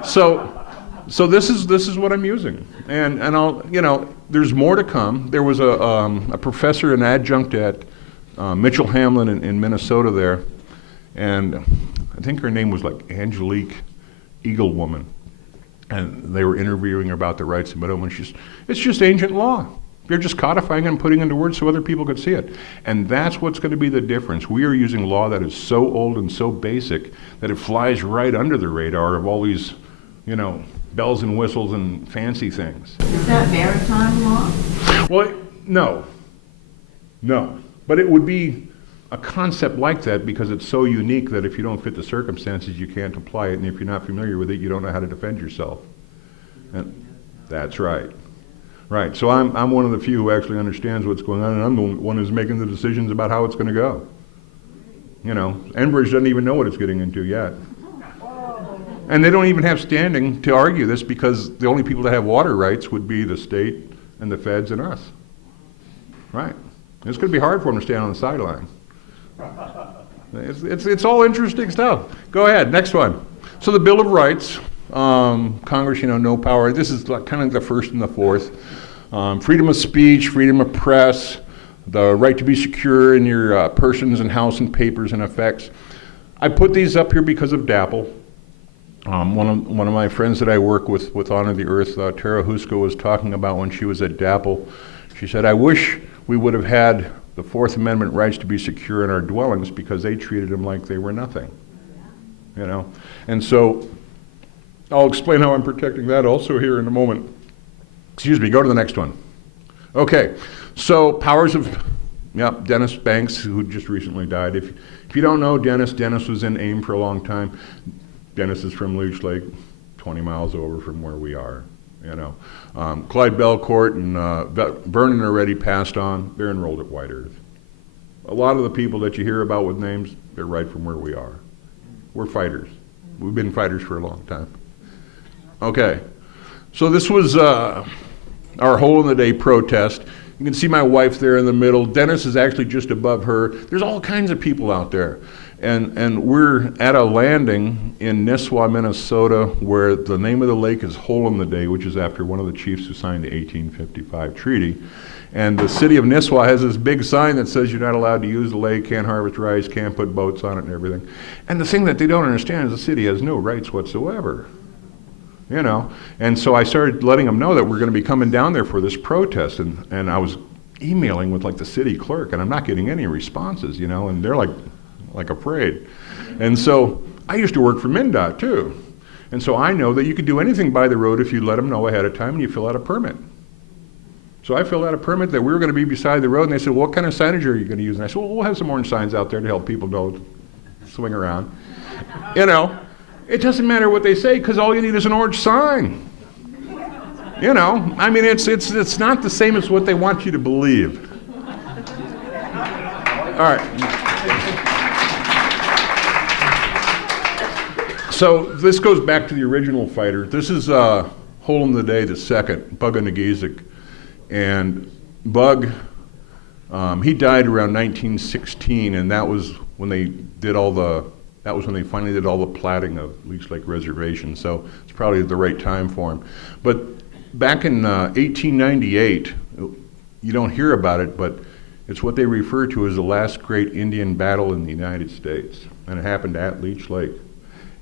So this is what I'm using, and I'll, you know, there's more to come. There was a professor, an adjunct at Mitchell Hamlin in Minnesota there, and I think her name was like Angelique Eaglewoman, and they were interviewing her about the rights of Manoomin. It's just ancient law. They're just codifying it and putting it into words so other people could see it. And that's what's going to be the difference. We are using law that is so old and so basic that it flies right under the radar of all these, you know, bells and whistles and fancy things. Is that maritime law? Well, no. But it would be a concept like that because it's so unique that if you don't fit the circumstances, you can't apply it. And if you're not familiar with it, you don't know how to defend yourself. And that's right. Right, so I'm one of the few who actually understands what's going on, and I'm the one who's making the decisions about how it's going to go. You know, Enbridge doesn't even know what it's getting into yet. And they don't even have standing to argue this because the only people that have water rights would be the state and the feds and us. Right, it's going to be hard for them to stand on the sideline. It's all interesting stuff. Go ahead, next one. So the Bill of Rights. Congress, you know, no power. This is like kind of the first and the fourth. Freedom of speech, freedom of press, the right to be secure in your persons and house and papers and effects. I put these up here because of DAPL. One of my friends that I work with Honor the Earth, Tara Husko, was talking about when she was at DAPL. She said, I wish we would have had the Fourth Amendment rights to be secure in our dwellings because they treated them like they were nothing. You know, and so I'll explain how I'm protecting that also here in a moment. Excuse me, go to the next one. Okay, so powers of, Dennis Banks, who just recently died. If you don't know Dennis was in AIM for a long time. Dennis is from Leech Lake, 20 miles over from where we are, you know. Clyde Belcourt and Vernon already passed on. They're enrolled at White Earth. A lot of the people that you hear about with names, they're right from where we are. We're fighters. We've been fighters for a long time. Okay, so this was our Hole in the Day protest. You can see my wife there in the middle. Dennis is actually just above her. There's all kinds of people out there. And we're at a landing in Nisswa, Minnesota, where the name of the lake is Hole in the Day, which is after one of the chiefs who signed the 1855 treaty. And the city of Nisswa has this big sign that says you're not allowed to use the lake, can't harvest rice, can't put boats on it and everything. And the thing that they don't understand is the city has no rights whatsoever. You know, and so I started letting them know that we're going to be coming down there for this protest, and I was emailing with like the city clerk, and I'm not getting any responses, you know, and they're like afraid. And so I used to work for MnDOT too, and so I know that you could do anything by the road if you let them know ahead of time and you fill out a permit. So I filled out a permit that we were going to be beside the road, and they said, well, what kind of signage are you going to use? And I said, well, we'll have some orange signs out there to help people know to swing around, you know. It doesn't matter what they say because all you need is an orange sign. You know, I mean, it's not the same as what they want you to believe. All right. So this goes back to the original fighter. This is Hole in the Day, the second, Bug Nagizik. And Bug, he died around 1916, and that was when they did when they finally did all the platting of Leech Lake Reservation, so it's probably the right time for him. But back in 1898, you don't hear about it, but it's what they refer to as the last great Indian battle in the United States, and it happened at Leech Lake.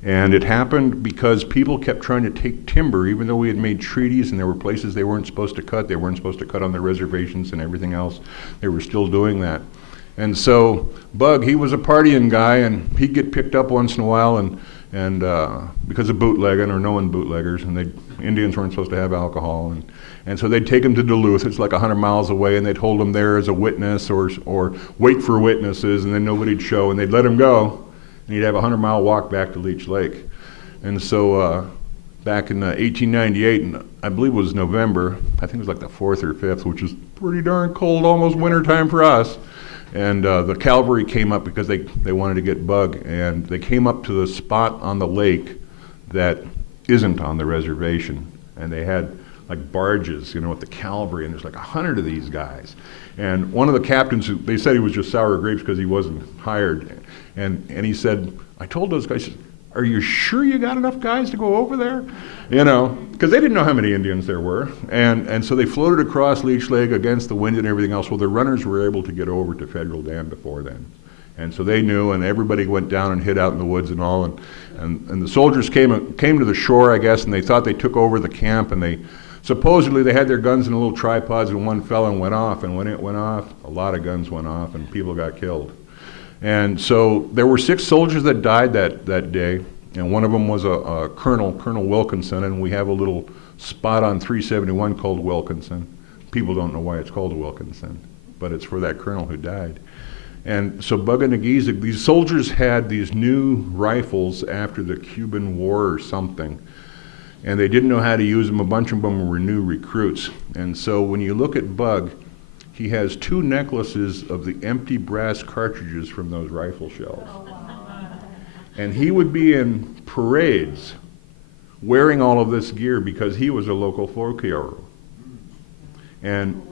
And it happened because people kept trying to take timber, even though we had made treaties and there were places they weren't supposed to cut. They weren't supposed to cut on the reservations and everything else. They were still doing that. And so Bug, he was a partying guy, and he'd get picked up once in a while, and because of bootlegging or knowing bootleggers, and Indians weren't supposed to have alcohol, and so they'd take him to Duluth. It's like 100 miles away, and they'd hold him there as a witness or wait for witnesses, and then nobody'd show, and they'd let him go, and he'd have a 100-mile walk back to Leech Lake. And so back in 1898, and I believe it was November, I think it was like the 4th or 5th, which is pretty darn cold, almost wintertime for us. And the cavalry came up because they wanted to get Bug, and they came up to the spot on the lake that isn't on the reservation. And they had like barges, with the cavalry, and there's like 100 of these guys. And one of the captains, they said he was just sour grapes because he wasn't hired. And he said, I told those guys, are you sure you got enough guys to go over there? Because they didn't know how many Indians there were. And so they floated across Leech Lake against the wind and everything else. Well, the runners were able to get over to Federal Dam before then. And so they knew, and everybody went down and hid out in the woods and all. And the soldiers came to the shore, I guess, and they thought they took over the camp, and supposedly they had their guns in little tripods, and one fell and went off. And when it went off, a lot of guns went off, and people got killed. And so there were 6 soldiers that died that day, and one of them was a Colonel Wilkinson, and we have a little spot on 371 called Wilkinson. People don't know why it's called Wilkinson, but it's for that colonel who died. And so Bug and Nageezic, these soldiers had these new rifles after the Cuban War or something, and they didn't know how to use them. A bunch of them were new recruits. And so when you look at Bug, he has 2 necklaces of the empty brass cartridges from those rifle shells. And he would be in parades wearing all of this gear because he was a local folk hero. And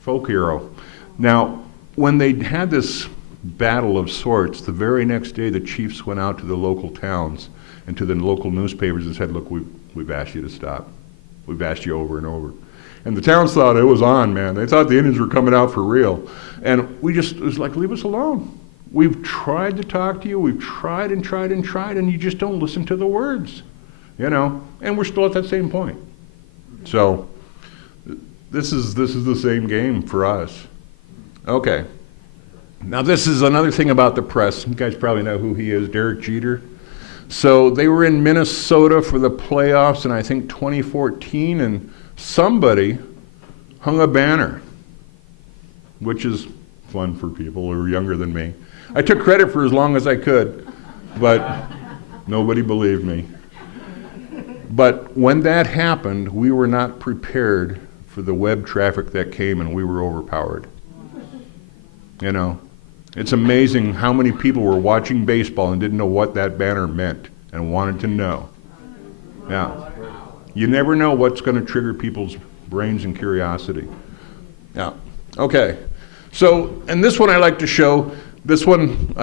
folk hero. Now, when they had this battle of sorts, the very next day the chiefs went out to the local towns and to the local newspapers and said, look, we've asked you to stop. We've asked you over and over. And the towns thought it was on, man. They thought the Indians were coming out for real. And it was like, leave us alone. We've tried to talk to you. We've tried and tried and tried, and you just don't listen to the words, And we're still at that same point. So this is the same game for us. Okay. Now this is another thing about the press. You guys probably know who he is, Derek Jeter. So they were in Minnesota for the playoffs in, I think, 2014, and somebody hung a banner, which is fun for people who are younger than me. I took credit for as long as I could, but nobody believed me. But when that happened, we were not prepared for the web traffic that came, and we were overpowered. It's amazing how many people were watching baseball and didn't know what that banner meant and wanted to know. Yeah. You never know what's going to trigger people's brains and curiosity. Yeah. Okay. So, and this one I like to show. This one,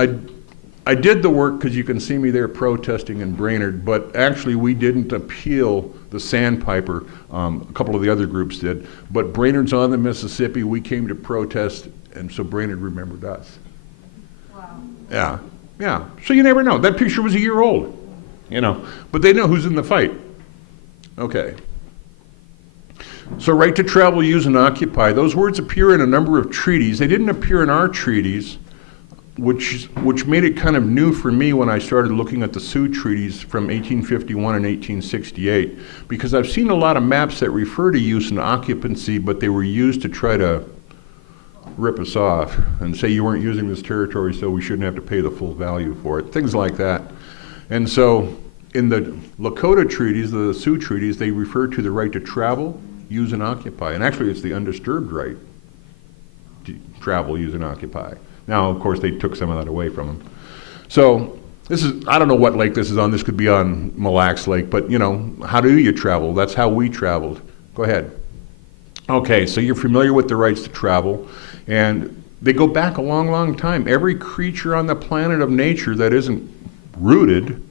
I did the work because you can see me there protesting in Brainerd, but actually we didn't appeal the Sandpiper. A couple of the other groups did. But Brainerd's on the Mississippi. We came to protest, and so Brainerd remembered us. Wow. Yeah. So you never know. That picture was a year old, But they know who's in the fight. Okay. So right to travel, use, and occupy. Those words appear in a number of treaties. They didn't appear in our treaties, which made it kind of new for me when I started looking at the Sioux treaties from 1851 and 1868, because I've seen a lot of maps that refer to use and occupancy, but they were used to try to rip us off and say you weren't using this territory, so we shouldn't have to pay the full value for it, things like that. And so in the Lakota treaties, the Sioux treaties, they refer to the right to travel, use, and occupy. And actually it's the undisturbed right to travel, use, and occupy. Now, of course, they took some of that away from them. So this is, I don't know what lake this is on. This could be on Mille Lacs Lake, but how do you travel? That's how we traveled. Go ahead. Okay, so you're familiar with the rights to travel, and they go back a long, long time. Every creature on the planet of nature that isn't rooted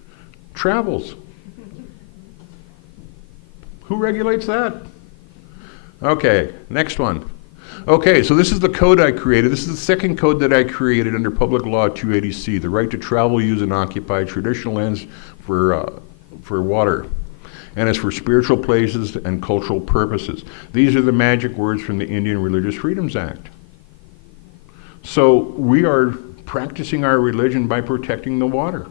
travels. Who regulates that? Okay, next one. Okay, so this is the code I created. This is the second code that I created under Public Law 280C, the right to travel, use, and occupy traditional lands for water. And it's for spiritual places and cultural purposes. These are the magic words from the Indian Religious Freedoms Act. So we are practicing our religion by protecting the water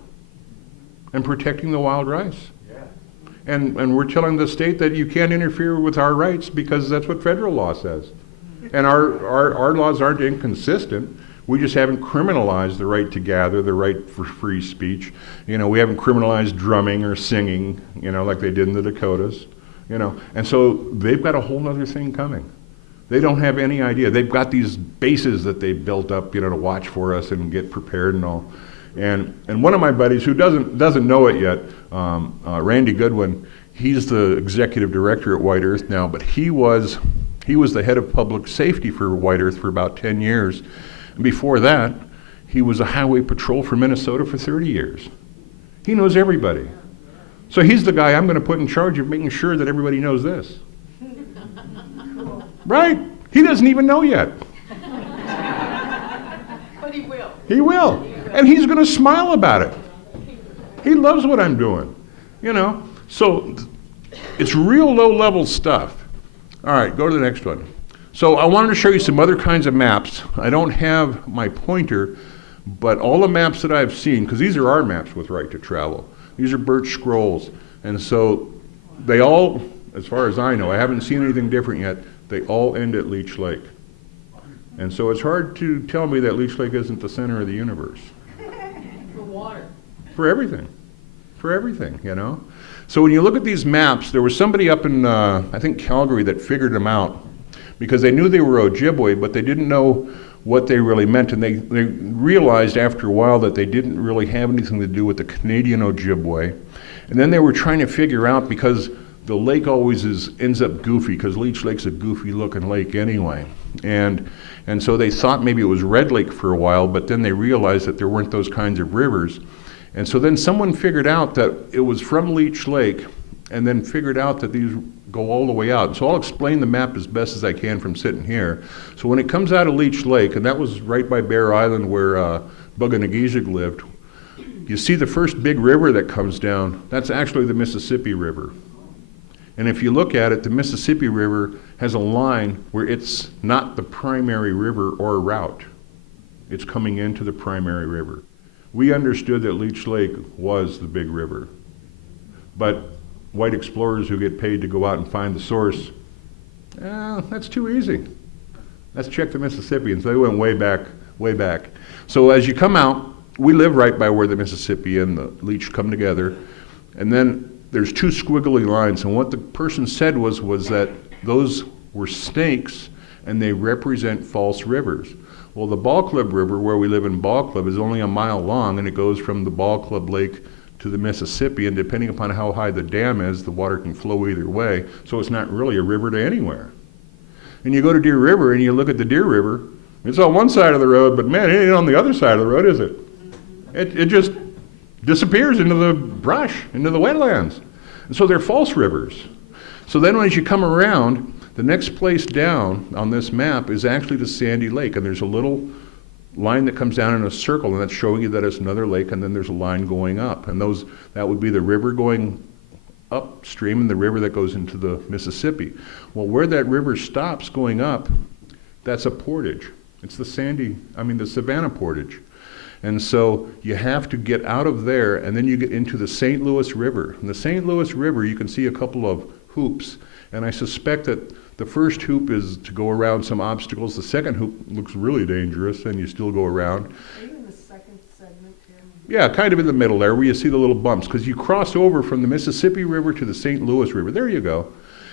and protecting the wild rice. And we're telling the state that you can't interfere with our rights because that's what federal law says. And our laws aren't inconsistent. We just haven't criminalized the right to gather, the right for free speech. We haven't criminalized drumming or singing, like they did in the Dakotas. And so they've got a whole other thing coming. They don't have any idea. They've got these bases that they've built up, to watch for us and get prepared and all. And one of my buddies who doesn't know it yet, Randy Goodwin, he's the executive director at White Earth now, but he was the head of public safety for White Earth for about 10 years. And before that, he was a highway patrol for Minnesota for 30 years. He knows everybody. So he's the guy I'm going to put in charge of making sure that everybody knows this. Right? He doesn't even know yet. But he will. He will. And he's going to smile about it. He loves what I'm doing. So it's real low-level stuff. All right, go to the next one. So I wanted to show you some other kinds of maps. I don't have my pointer, but all the maps that I've seen, because these are our maps with right to travel. These are birch scrolls. And so they all, as far as I know, I haven't seen anything different yet, they all end at Leech Lake. And so it's hard to tell me that Leech Lake isn't the center of the universe. For water. For everything. For everything, So when you look at these maps, there was somebody up in, I think, Calgary that figured them out because they knew they were Ojibwa, but they didn't know what they really meant. And they realized after a while that they didn't really have anything to do with the Canadian Ojibwa. And then they were trying to figure out, because the lake always ends up goofy, because Leech Lake's a goofy looking lake anyway. And so they thought maybe it was Red Lake for a while, but then they realized that there weren't those kinds of rivers. And so then someone figured out that it was from Leech Lake, and then figured out that these go all the way out. So I'll explain the map as best as I can from sitting here. So when it comes out of Leech Lake, and that was right by Bear Island where Buganageezig lived, you see the first big river that comes down, that's actually the Mississippi River. And if you look at it, the Mississippi River has a line where it's not the primary river or route. It's coming into the primary river. We understood that Leech Lake was the big river. But white explorers who get paid to go out and find the source, that's too easy. Let's check the Mississippi. And so they went way back, way back. So as you come out, we live right by where the Mississippi and the Leech come together. And then there's two squiggly lines. And what the person said was that those were snakes and they represent false rivers. Well, the Ball Club River, where we live in Ball Club, is only a mile long, and it goes from the Ball Club Lake to the Mississippi, and depending upon how high the dam is, the water can flow either way, so it's not really a river to anywhere. And you go to Deer River, and you look at the Deer River, it's on one side of the road, but man, it ain't on the other side of the road, is it? It just disappears into the brush, into the wetlands. And so they're false rivers. So then as you come around, the next place down on this map is actually the Sandy Lake, and there's a little line that comes down in a circle, and that's showing you that it's another lake, and then there's a line going up. And that would be the river going upstream and the river that goes into the Mississippi. Well, where that river stops going up, that's a portage. It's the Savannah Portage. And so you have to get out of there, and then you get into the St. Louis River. In the St. Louis River, you can see a couple of hoops, and I suspect that the first hoop is to go around some obstacles. The second hoop looks really dangerous, and you still go around. Are you in the second segment here? Yeah, kind of in the middle there where you see the little bumps, because you cross over from the Mississippi River to the St. Louis River. There you go.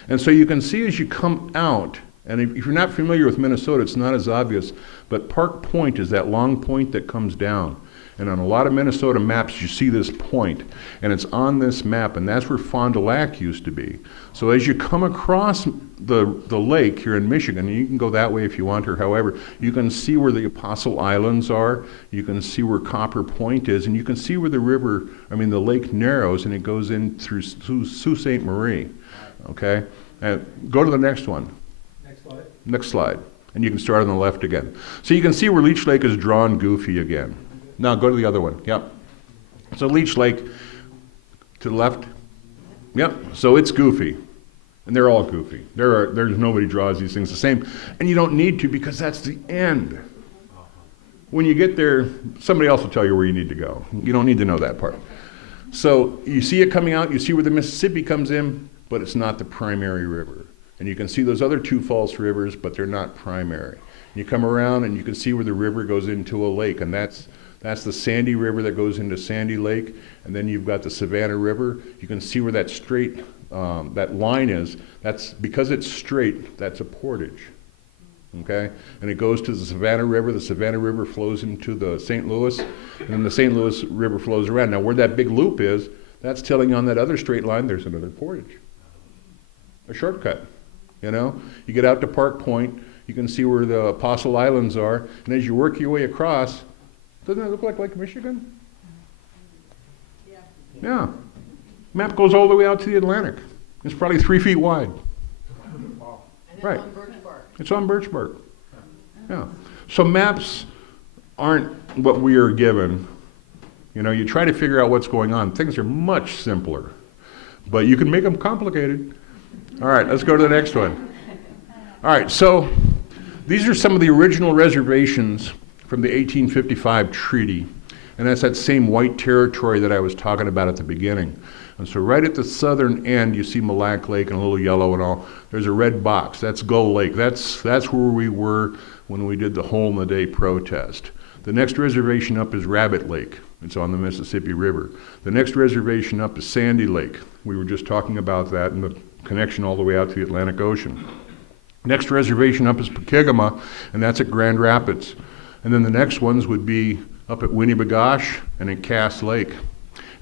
And so you can see as you come out, and if you're not familiar with Minnesota, it's not as obvious, but Park Point is that long point that comes down. And on a lot of Minnesota maps, you see this point, and it's on this map, and that's where Fond du Lac used to be. So as you come across the lake here in Michigan, and you can go that way if you want, or however, you can see where the Apostle Islands are, you can see where Copper Point is, and you can see where the lake narrows, and it goes in through Sault Ste. Marie, okay? Go to the next one. Next slide. Next slide. and you can start on the left again. So you can see where Leech Lake is drawn goofy again. Now go to the other one. Yep. So Leech Lake to the left. Yep. So it's goofy. And they're all goofy. There's nobody draws these things the same. And you don't need to, because that's the end. When you get there, somebody else will tell you where you need to go. You don't need to know that part. So you see it coming out, you see where the Mississippi comes in, but it's not the primary river. And you can see those other two false rivers, but they're not primary. You come around and you can see where the river goes into a lake, and that's the Sandy River that goes into Sandy Lake, and then you've got the Savannah River. You can see where that straight, that line is. That's because it's straight, that's a portage. Okay, and it goes to the Savannah River. The Savannah River flows into the St. Louis, and then the St. Louis River flows around. Now, where that big loop is, that's telling you on that other straight line there's another portage, a shortcut. You know, you get out to Park Point, you can see where the Apostle Islands are, and as you work your way across, doesn't that look like Lake Michigan? Yeah. Map goes all the way out to the Atlantic. It's probably 3 feet wide. Right. It's on birch bark. Yeah. So maps aren't what we are given. You know, you try to figure out what's going on. Things are much simpler, but you can make them complicated. All right, let's go to the next one. All right, so these are some of the original reservations from the 1855 treaty, and that's that same white territory that I was talking about at the beginning. And so right at the southern end, you see Mille Lacs Lake and a little yellow and all. There's a red box. That's Gull Lake. That's where we were when we did the Hole in the Day protest. The next reservation up is Rabbit Lake. It's on the Mississippi River. The next reservation up is Sandy Lake. We were just talking about that and the connection all the way out to the Atlantic Ocean. Next reservation up is Pokegama, and that's at Grand Rapids. And then the next ones would be up at Winnebagosh and at Cass Lake.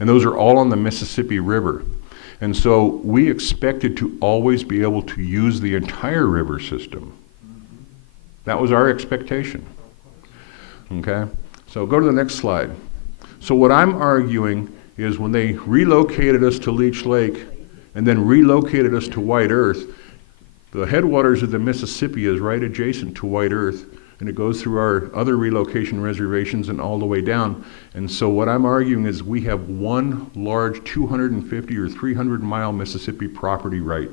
And those are all on the Mississippi River. And so we expected to always be able to use the entire river system. That was our expectation. Okay? So go to the next slide. So what I'm arguing is when they relocated us to Leech Lake and then relocated us to White Earth, the headwaters of the Mississippi is right adjacent to White Earth, and it goes through our other relocation reservations and all the way down. And so what I'm arguing is we have one large 250 or 300 mile Mississippi property right.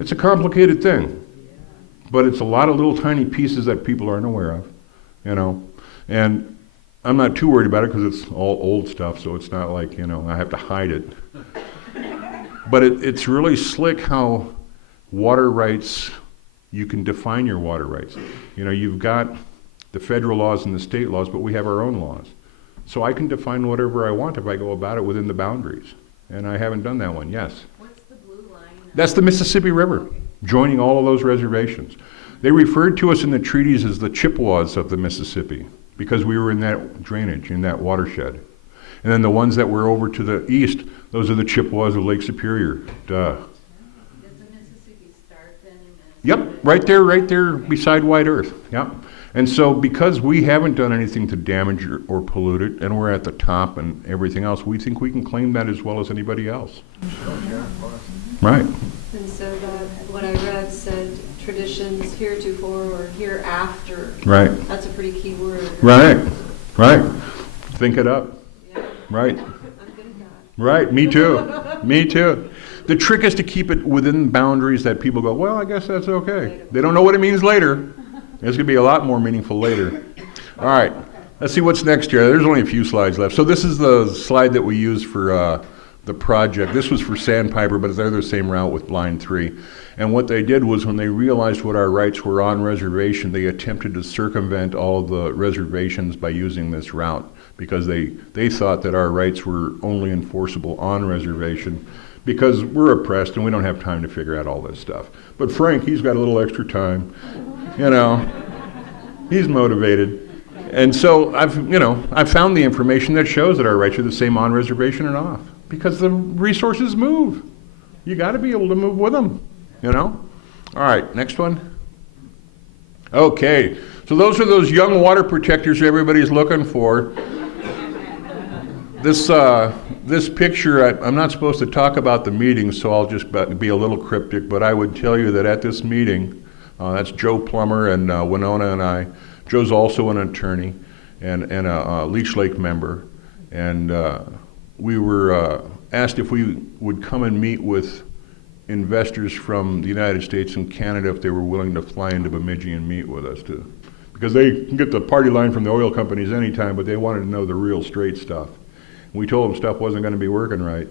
It's a complicated thing, but it's a lot of little tiny pieces that people aren't aware of, you know. And I'm not too worried about it because it's all old stuff, so it's not like, you know, I have to hide it. But it's really slick how water rights, you can define your water rights. You know, you've got the federal laws and the state laws, but we have our own laws. So I can define whatever I want if I go about it within the boundaries. And I haven't done that one, yes. What's the blue line? That's the Mississippi River, joining all of those reservations. They referred to us in the treaties as the Chippewas of the Mississippi, because we were in that drainage, in that watershed. And then the ones that were over to the east, those are the Chippewas of Lake Superior. Duh. Does the Mississippi start then in Yep, right there beside White Earth. Yep. And so because we haven't done anything to damage or pollute it, and we're at the top and everything else, we think we can claim that as well as anybody else. Right. And so that, what I read said traditions heretofore or hereafter. Right. That's a pretty key word. Right. Right. Think it up. Yeah. Right. I'm good at that. Right, me too. Me too. The trick is to keep it within boundaries that people go, well, I guess that's okay. They don't know what it means later. It's going to be a lot more meaningful later. All right, let's see what's next here. There's only a few slides left. So this is the slide that we used for the project. This was for Sandpiper, but they're the same route with Blind 3. And what they did was when they realized what our rights were on reservation, they attempted to circumvent all the reservations by using this route because they thought that our rights were only enforceable on reservation because we're oppressed and we don't have time to figure out all this stuff. But Frank, he's got a little extra time, you know, he's motivated. And so I've found the information that shows that our rights are the same on reservation and off because the resources move. You got to be able to move with them, you know? All right, next one. Okay, so those are those young water protectors everybody's looking for. This picture, I'm not supposed to talk about the meeting, so I'll just be a little cryptic, but I would tell you that at this meeting, that's Joe Plummer and Winona and I. Joe's also an attorney and a Leech Lake member, and we were asked if we would come and meet with investors from the United States and Canada if they were willing to fly into Bemidji and meet with us too. Because they can get the party line from the oil companies anytime, but they wanted to know the real straight stuff. We told them stuff wasn't going to be working right.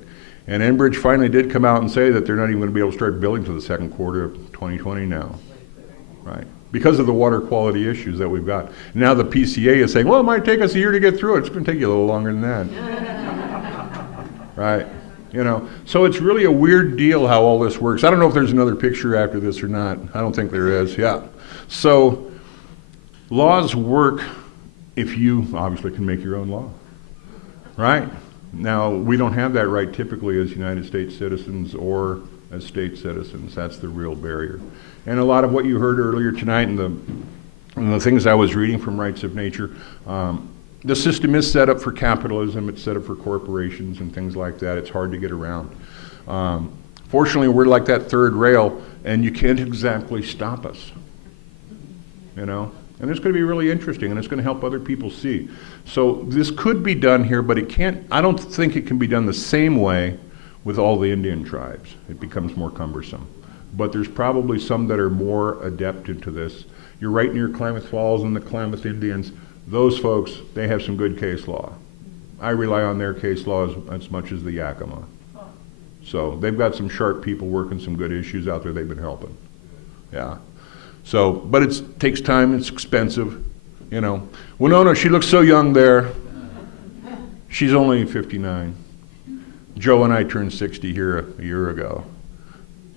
And Enbridge finally did come out and say that they're not even going to be able to start billing to the second quarter of 2020 now. Right. Because of the water quality issues that we've got. Now the PCA is saying, well, it might take us a year to get through it. It's going to take you a little longer than that. Right. You know, so it's really a weird deal how all this works. I don't know if there's another picture after this or not. I don't think there is. Yeah. So laws work if you obviously can make your own law. Right? Now, we don't have that right typically as United States citizens or as state citizens. That's the real barrier. And a lot of what you heard earlier tonight and the things I was reading from Rights of Nature, the system is set up for capitalism. It's set up for corporations and things like that. It's hard to get around. Fortunately, we're like that third rail, and you can't exactly stop us. You know? And it's going to be really interesting, and it's going to help other people see. So this could be done here, but it can't, I don't think it can be done the same way with all the Indian tribes. It becomes more cumbersome. But there's probably some that are more adept into this. You're right near Klamath Falls and the Klamath Indians. Those folks, they have some good case law. I rely on their case law as much as the Yakima. So they've got some sharp people working some good issues out there they've been helping. Yeah. So, but it takes time, it's expensive, you know. Winona, she looks so young there. She's only 59. Joe and I turned 60 here a year ago,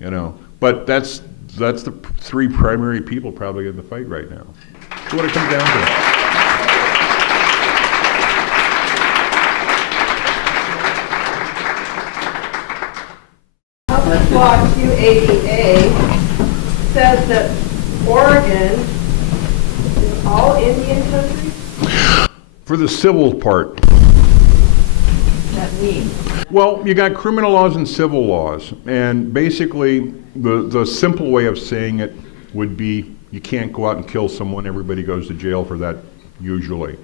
you know. But that's the three primary people probably in the fight right now. That's what it comes down to. Public Law 280A says that Oregon is all Indian country? For the civil part. That means? Well, you got criminal laws and civil laws, and basically the simple way of saying it would be you can't go out and kill someone, everybody goes to jail for that usually.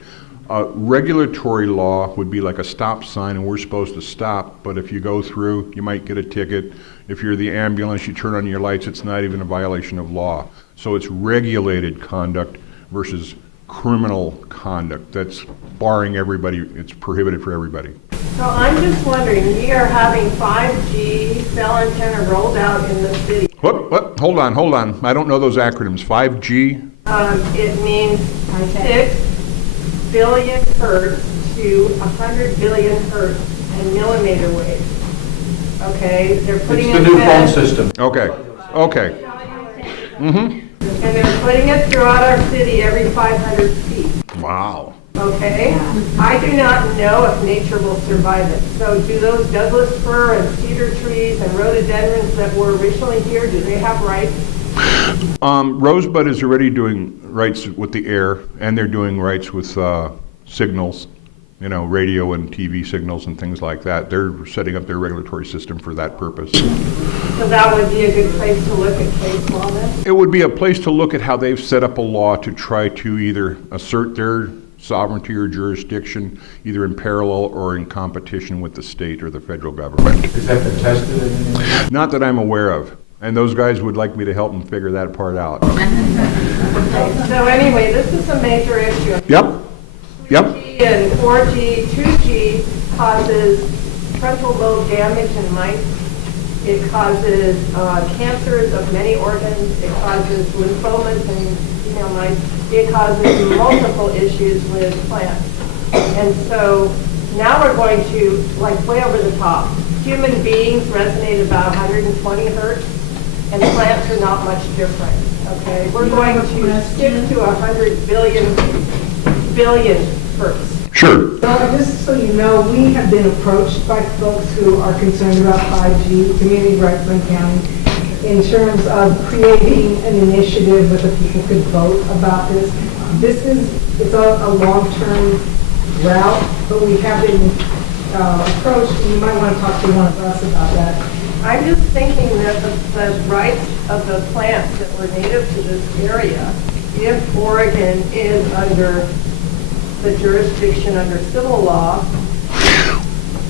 Regulatory law would be like a stop sign and we're supposed to stop, but if you go through, you might get a ticket. If you're the ambulance, you turn on your lights, it's not even a violation of law. So it's regulated conduct versus criminal conduct. That's barring everybody, it's prohibited for everybody. So I'm just wondering, we are having 5G cell antenna rolled out in the city. What? Hold on. I don't know those acronyms. 5G? It means 6 billion hertz to 100 billion hertz and millimeter waves. Okay, they're putting It's the new phone system. Okay. Mm-hmm. And they're putting it throughout our city every 500 feet. Wow. Okay? I do not know if nature will survive it. So do those Douglas fir and cedar trees and rhododendrons that were originally here, do they have rights? Rosebud is already doing rights with the air, and they're doing rights with signals, you know, radio and TV signals and things like that. They're setting up their regulatory system for that purpose. So that would be a good place to look at case law then? It would be a place to look at how they've set up a law to try to either assert their sovereignty or jurisdiction, either in parallel or in competition with the state or the federal government. Is that been tested in any way? Not that I'm aware of. And those guys would like me to help them figure that part out. Okay, so anyway, this is a major issue. Yep. 3G and 4G, 2G causes frontal lobe damage in mice. It causes cancers of many organs. It causes lymphomas in female mice. It causes multiple issues with plants. And so now we're going to, like way over the top, human beings resonate about 120 hertz, and plants are not much different, okay? We're going to stick to 100 billion hertz. Sure. So just so you know, we have been approached by folks who are concerned about 5G, Community Rights County, in terms of creating an initiative where the people could vote about this. It's a long-term route, but we have been approach, you might want to talk to one of us about that. I'm just thinking that the rights of the plants that were native to this area, if Oregon is under the jurisdiction under civil law.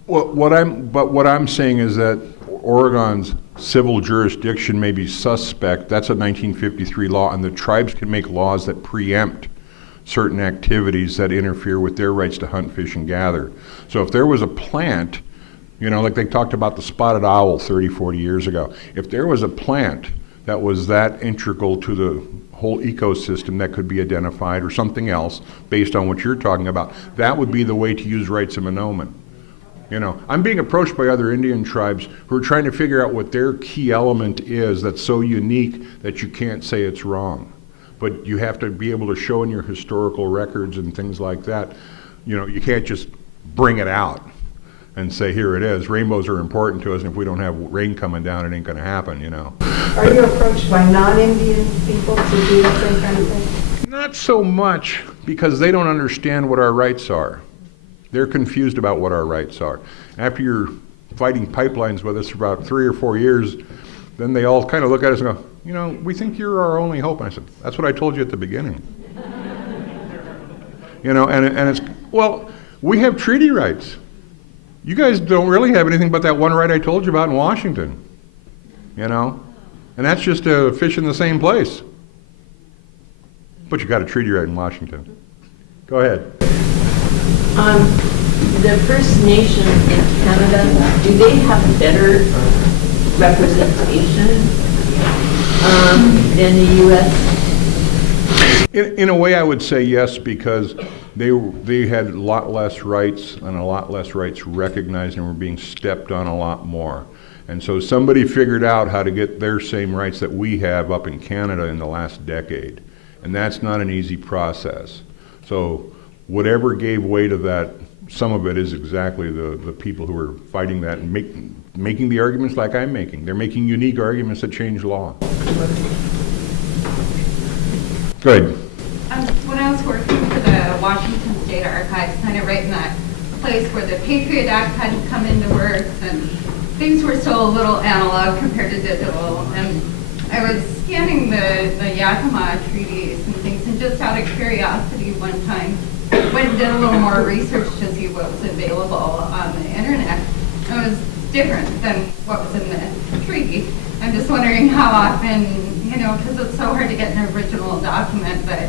Well, what I'm saying is that Oregon's civil jurisdiction may be suspect. That's a 1953 law, and the tribes can make laws that preempt certain activities that interfere with their rights to hunt, fish, and gather. So if there was a plant, you know, like they talked about the spotted owl 30, 40 years ago, if there was a plant that was that integral to the whole ecosystem that could be identified, or something else based on what you're talking about, that would be the way to use Rights of Manoomin. You know, I'm being approached by other Indian tribes who are trying to figure out what their key element is that's so unique that you can't say it's wrong. But you have to be able to show in your historical records and things like that. You know, you can't just bring it out and say, here it is. Rainbows are important to us, and if we don't have rain coming down, it ain't going to happen, you know. Are you approached by non-Indian people to do the same kind of thing? Not so much, because they don't understand what our rights are. They're confused about what our rights are. After you're fighting pipelines with us for about 3 or 4 years, then they all kind of look at us and go, you know, we think you're our only hope. And I said, that's what I told you at the beginning. You know, and it's, well, we have treaty rights. You guys don't really have anything but that one right I told you about in Washington, you know? And that's just a fish in the same place. But you got a treaty right in Washington. Go ahead. The First Nation in Canada, do they have better representation than the U.S.? In a way, I would say yes, because they had a lot less rights and a lot less rights recognized, and were being stepped on a lot more. And so somebody figured out how to get their same rights that we have up in Canada in the last decade. And that's not an easy process. So whatever gave way to that, some of it is exactly the people who are fighting that and making the arguments like I'm making. They're making unique arguments that change law. Good. When I was working for the Washington State Archives, kind of right in that place where the Patriot Act hadn't come into works and things were still a little analog compared to digital, and I was scanning the Yakima treaties and things, and just out of curiosity one time, went and did a little more research to see what was available on the internet. It was different than what was in the treaty. I'm just wondering how often, you know, because it's so hard to get an original document, but,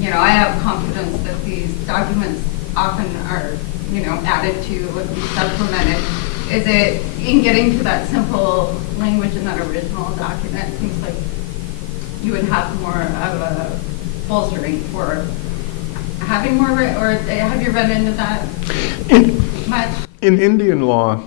you know, I have confidence that these documents often are, you know, added to and supplemented. Is it in getting to that simple language in that original document? It seems like you would have more of a bolstering for having more, or have you run into that much? In Indian law,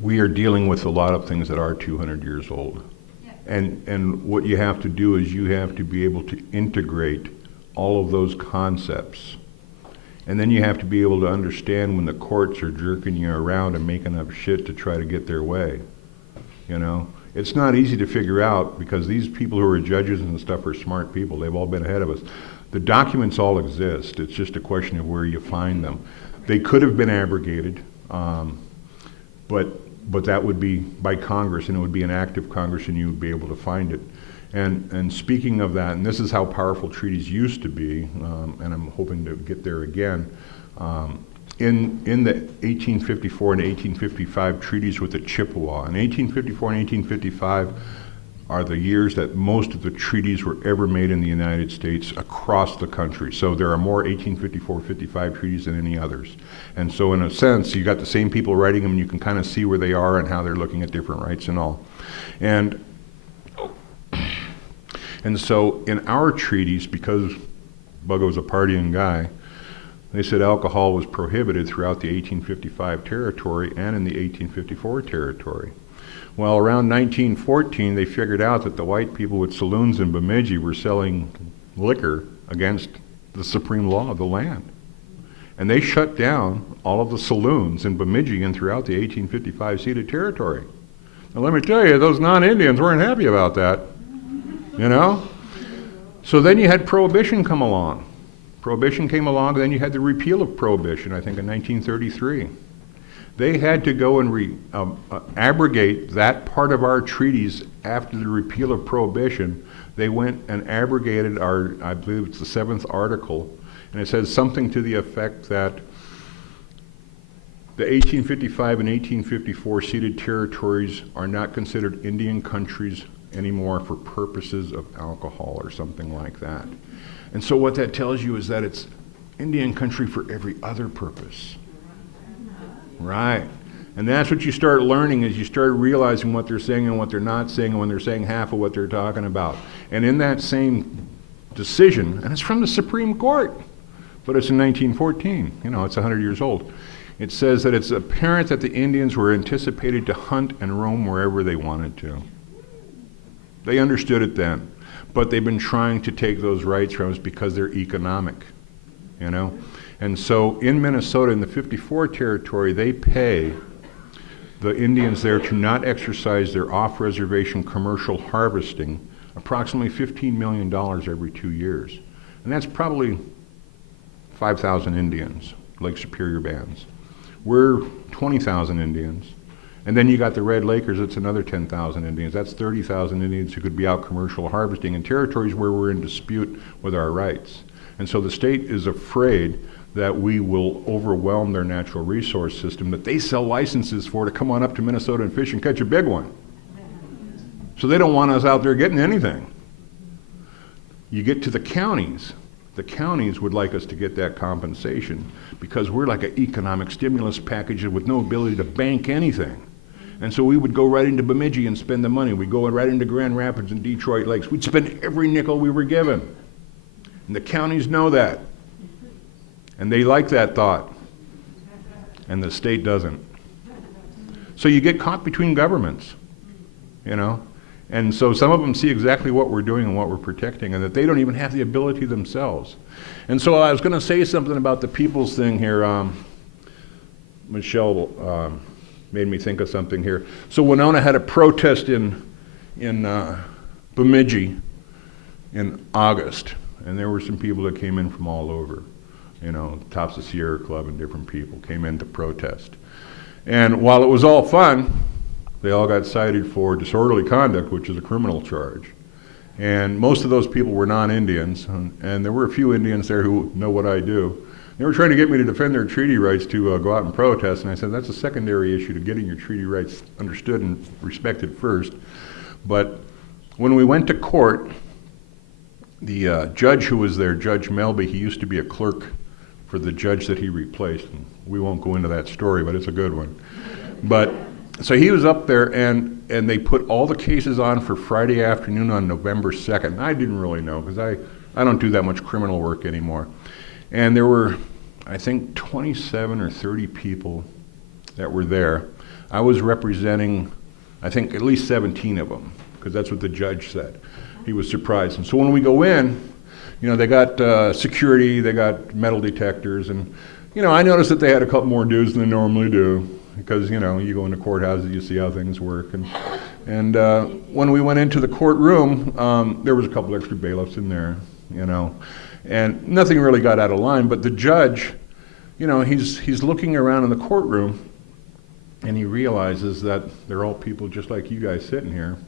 we are dealing with a lot of things that are 200 years old. Yeah. And what you have to do is you have to be able to integrate all of those concepts. And then you have to be able to understand when the courts are jerking you around and making up shit to try to get their way. You know? It's not easy to figure out, because these people who are judges and stuff are smart people. They've all been ahead of us. The documents all exist. It's just a question of where you find them. They could have been abrogated, but that would be by Congress, and it would be an act of Congress, and you would be able to find it. And speaking of that, and this is how powerful treaties used to be, and I'm hoping to get there again, in the 1854 and 1855 treaties with the Chippewa. In 1854 and 1855 are the years that most of the treaties were ever made in the United States across the country. So there are more 1854-55 treaties than any others. And so in a sense, you got the same people writing them, and you can kind of see where they are and how they're looking at different rights and all. And so in our treaties, because Buggo was a partying guy, they said alcohol was prohibited throughout the 1855 territory and in the 1854 territory. Well, around 1914, they figured out that the white people with saloons in Bemidji were selling liquor against the supreme law of the land. And they shut down all of the saloons in Bemidji and throughout the 1855 ceded territory. Now let me tell you, those non-Indians weren't happy about that, you know? So then you had Prohibition come along. Prohibition came along, then you had the repeal of Prohibition, I think in 1933. They had to go and abrogate that part of our treaties after the repeal of Prohibition. They went and abrogated our, I believe it's the 7th article, and it says something to the effect that the 1855 and 1854 ceded territories are not considered Indian countries anymore for purposes of alcohol or something like that. And so what that tells you is that it's Indian country for every other purpose. Right. And that's what you start learning, is you start realizing what they're saying and what they're not saying, and when they're saying half of what they're talking about. And in that same decision, and it's from the Supreme Court, but it's in 1914, you know, it's 100 years old. It says that it's apparent that the Indians were anticipated to hunt and roam wherever they wanted to. They understood it then, but they've been trying to take those rights from us because they're economic, you know? And so in Minnesota, in the 54 territory, they pay the Indians there to not exercise their off-reservation commercial harvesting approximately $15 million every 2 years. And that's probably 5,000 Indians, Lake Superior bands. We're 20,000 Indians. And then you got the Red Lakers, it's another 10,000 Indians. That's 30,000 Indians who could be out commercial harvesting in territories where we're in dispute with our rights. And so the state is afraid that we will overwhelm their natural resource system that they sell licenses for to come on up to Minnesota and fish and catch a big one. So they don't want us out there getting anything. You get to the counties would like us to get that compensation because we're like an economic stimulus package with no ability to bank anything. And so we would go right into Bemidji and spend the money. We'd go right into Grand Rapids and Detroit Lakes. We'd spend every nickel we were given. And the counties know that. And they like that thought. And the state doesn't. So you get caught between governments, you know? And so some of them see exactly what we're doing and what we're protecting, and that they don't even have the ability themselves. And so I was going to say something about the people's thing here. Michelle made me think of something here. So Winona had a protest in Bemidji in August, and there were some people that came in from all over. You know, Tops of Sierra Club and different people came in to protest. And while it was all fun, they all got cited for disorderly conduct, which is a criminal charge. And most of those people were non-Indians, and there were a few Indians there who know what I do. They were trying to get me to defend their treaty rights to go out and protest, and I said, that's a secondary issue to getting your treaty rights understood and respected first. But when we went to court, the judge who was there, Judge Melby, he used to be a clerk for the judge that he replaced. And we won't go into that story, but it's a good one. But so he was up there, and they put all the cases on for Friday afternoon on November 2nd. I didn't really know, because I don't do that much criminal work anymore. And there were, I think, 27 or 30 people that were there. I was representing, I think, at least 17 of them, because that's what the judge said. He was surprised. And so when we go in, you know, they got security, they got metal detectors, and, you know, I noticed that they had a couple more dudes than they normally do, because, you know, you go into courthouses, you see how things work. And when we went into the courtroom, there was a couple extra bailiffs in there, you know, and nothing really got out of line, but the judge, you know, he's looking around in the courtroom, and he realizes that they're all people just like you guys sitting here.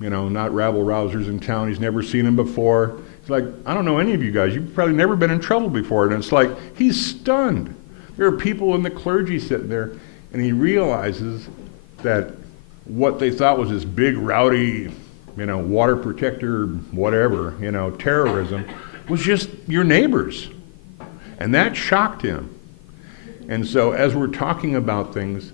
You know, not rabble-rousers in town. He's never seen them before. He's like, I don't know any of you guys. You've probably never been in trouble before. And it's like, he's stunned. There are people in the clergy sitting there, and he realizes that what they thought was this big, rowdy, you know, water protector, whatever, you know, terrorism, was just your neighbors. And that shocked him. And so as we're talking about things,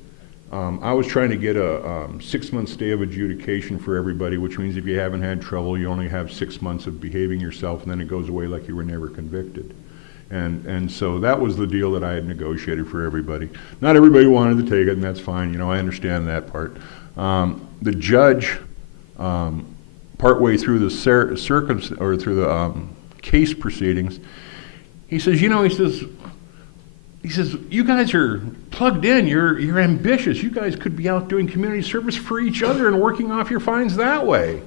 I was trying to get a 6-month stay of adjudication for everybody, which means if you haven't had trouble, you only have 6 months of behaving yourself, and then it goes away like you were never convicted. And so that was the deal that I had negotiated for everybody. Not everybody wanted to take it, and that's fine. You know, I understand that part. The judge, partway through the case proceedings, he says, you know, he says, you guys are plugged in, you're ambitious, you guys could be out doing community service for each other and working off your fines that way.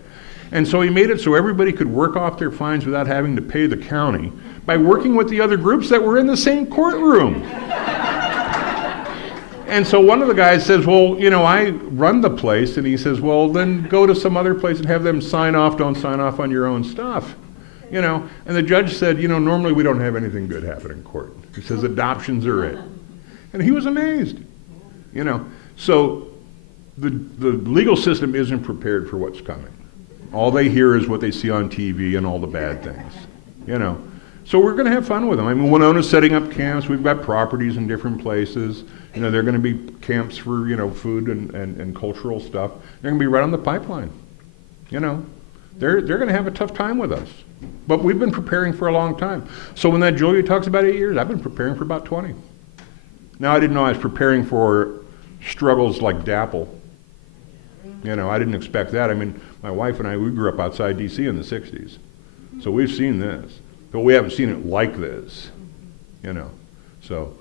And so he made it so everybody could work off their fines without having to pay the county by working with the other groups that were in the same courtroom. And so one of the guys says, well, you know, I run the place. And he says, well, then go to some other place and have them sign off. Don't sign off on your own stuff. You know, and the judge said, you know, normally we don't have anything good happen in court. He says adoptions are it. And he was amazed, you know. So the legal system isn't prepared for what's coming. All they hear is what they see on TV and all the bad things, you know. So we're going to have fun with them. I mean, Winona's setting up camps. We've got properties in different places. You know, they're going to be camps for, you know, food and cultural stuff. They're going to be right on the pipeline, you know. They're going to have a tough time with us. But we've been preparing for a long time. So when that Julia talks about 8 years, I've been preparing for about 20. Now, I didn't know I was preparing for struggles like DAPL. You know, I didn't expect that. I mean, my wife and I, we grew up outside D.C. in the 60s. So we've seen this. But we haven't seen it like this, you know. So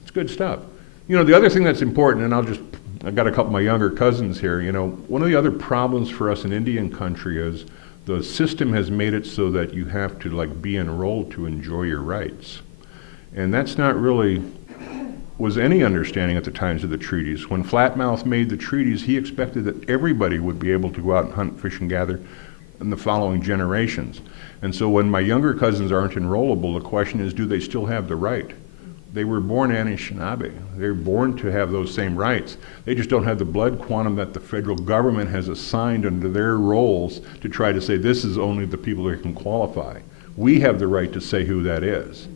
it's good stuff. You know, the other thing that's important, and I've got a couple of my younger cousins here, you know, one of the other problems for us in Indian country is the system has made it so that you have to like be enrolled to enjoy your rights. And that's not really was any understanding at the times of the treaties. When Flatmouth made the treaties, he expected that everybody would be able to go out and hunt, fish, and gather in the following generations. And so when my younger cousins aren't enrollable, the question is, do they still have the right? They were born Anishinaabe. They're born to have those same rights. They just don't have the blood quantum that the federal government has assigned under their roles to try to say this is only the people that can qualify. We have the right to say who that is.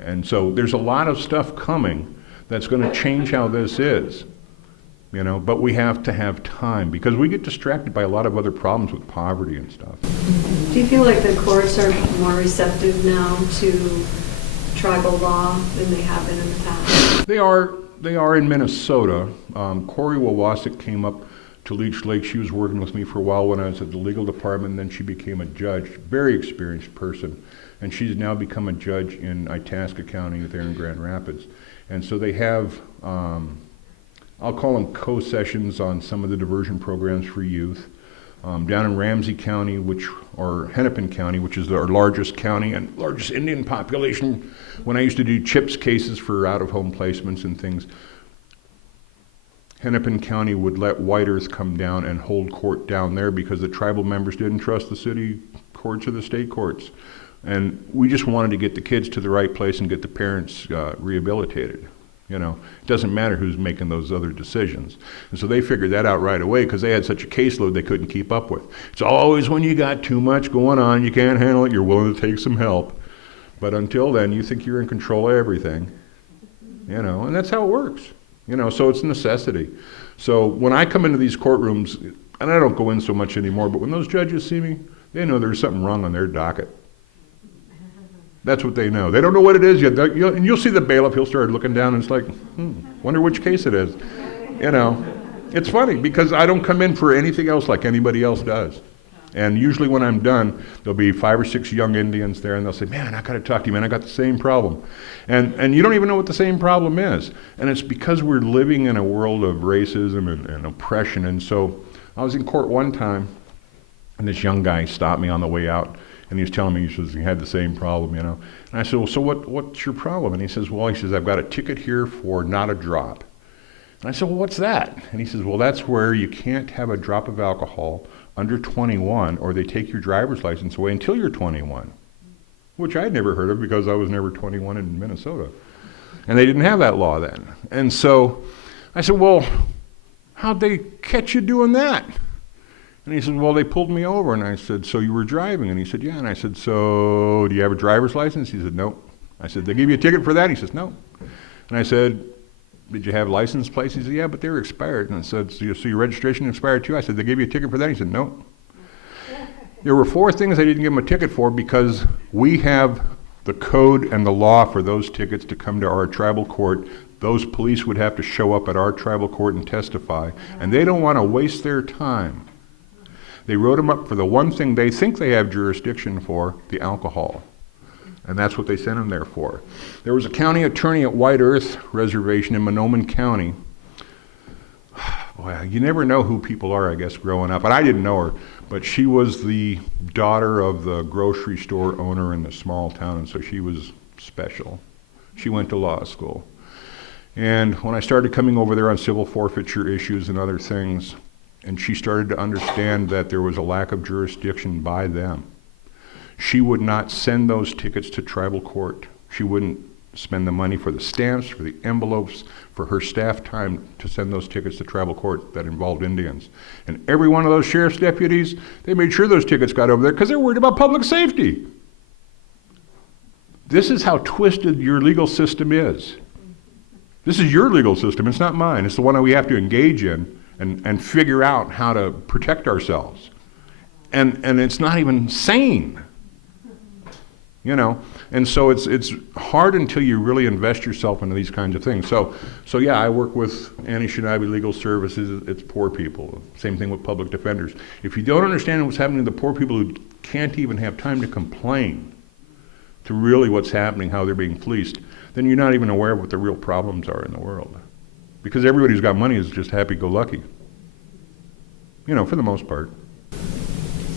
And so there's a lot of stuff coming that's going to change how this is. You know, but we have to have time because we get distracted by a lot of other problems with poverty and stuff. Do you feel like the courts are more receptive now to tribal law than they have been in the past? They are in Minnesota. Corey Wawasik came up to Leech Lake. She was working with me for a while when I was at the legal department, and then she became a judge, very experienced person. And she's now become a judge in Itasca County there in Grand Rapids. And so they have, I'll call them co-sessions on some of the diversion programs for youth. Down in Ramsey County, or Hennepin County, which is our largest county and largest Indian population, when I used to do CHIPS cases for out-of-home placements and things, Hennepin County would let White Earth come down and hold court down there because the tribal members didn't trust the city courts or the state courts. And we just wanted to get the kids to the right place and get the parents rehabilitated. You know, it doesn't matter who's making those other decisions. And so they figured that out right away because they had such a caseload they couldn't keep up with. It's always when you got too much going on, you can't handle it, you're willing to take some help. But until then, you think you're in control of everything. You know, and that's how it works. You know, so it's a necessity. So when I come into these courtrooms, and I don't go in so much anymore, but when those judges see me, they know there's something wrong on their docket. That's what they know. They don't know what it is yet. And you'll see the bailiff, he'll start looking down and it's like, wonder which case it is. You know, it's funny because I don't come in for anything else like anybody else does. And usually when I'm done, there'll be 5 or 6 young Indians there and they'll say, man, I gotta talk to you, man, I got the same problem. And you don't even know what the same problem is. And it's because we're living in a world of racism and oppression. And so I was in court one time and this young guy stopped me on the way out. And he was telling me he had the same problem, you know. And I said, well, so what's your problem? And he says, I've got a ticket here for not a drop. And I said, well, what's that? And he says, well, that's where you can't have a drop of alcohol under 21 or they take your driver's license away until you're 21, which I'd never heard of because I was never 21 in Minnesota. And they didn't have that law then. And so I said, well, how'd they catch you doing that? And he said, well, they pulled me over. And I said, so you were driving? And he said, yeah. And I said, so do you have a driver's license? He said, no. I said, they give you a ticket for that? He says, no. And I said, did you have license plates? He said, yeah, but they were expired. And I said, so your registration expired too? I said, they gave you a ticket for that? He said, no. There were 4 things I didn't give him a ticket for because we have the code and the law for those tickets to come to our tribal court. Those police would have to show up at our tribal court and testify. And they don't want to waste their time. They wrote them up for the one thing they think they have jurisdiction for, the alcohol. And that's what they sent them there for. There was a county attorney at White Earth Reservation in Manoomin County. Boy, you never know who people are, I guess, growing up. And I didn't know her, But she was the daughter of the grocery store owner in the small town, and so she was special. She went to law school. And when I started coming over there on civil forfeiture issues and other things, and she started to understand that there was a lack of jurisdiction by them, she would not send those tickets to tribal court. She wouldn't spend the money for the stamps, for the envelopes, for her staff time to send those tickets to tribal court that involved Indians. And every one of those sheriff's deputies, they made sure those tickets got over there because they're worried about public safety. This is how twisted your legal system is. This is your legal system, it's not mine. It's the one that we have to engage in and figure out how to protect ourselves. And it's not even sane. You know, and so it's hard until you really invest yourself into these kinds of things. So yeah, I work with Anishinaabe Legal Services. It's poor people. Same thing with public defenders. If you don't understand what's happening to the poor people who can't even have time to complain to really what's happening, how they're being fleeced, then you're not even aware of what the real problems are in the world. Because everybody who's got money is just happy-go-lucky. You know, for the most part.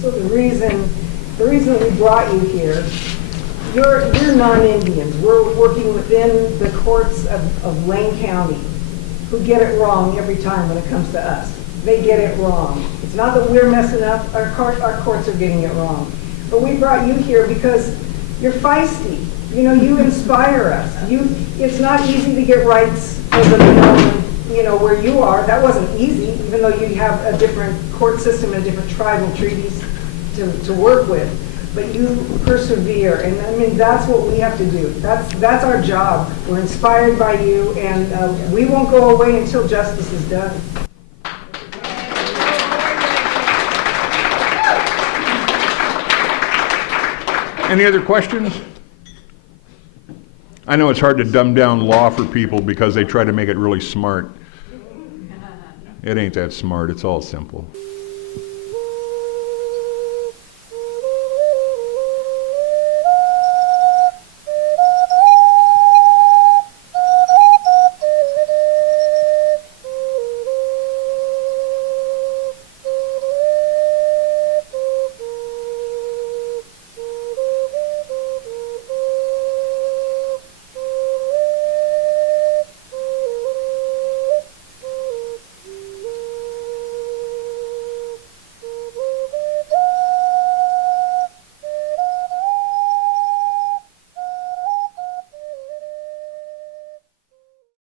So the reason we brought you here, you're non-Indians. We're working within the courts of Lane County, who get it wrong every time when it comes to us. They get it wrong. It's not that we're messing up, our courts are getting it wrong. But we brought you here because you're feisty. You know, you inspire us. It's not easy to get rights of the Manoomin, you know, where you are. That wasn't easy, even though you have a different court system and different tribal treaties to work with. But you persevere, and I mean, that's what we have to do. That's our job. We're inspired by you, and we won't go away until justice is done. Any other questions? I know it's hard to dumb down law for people because they try to make it really smart. It ain't that smart, it's all simple.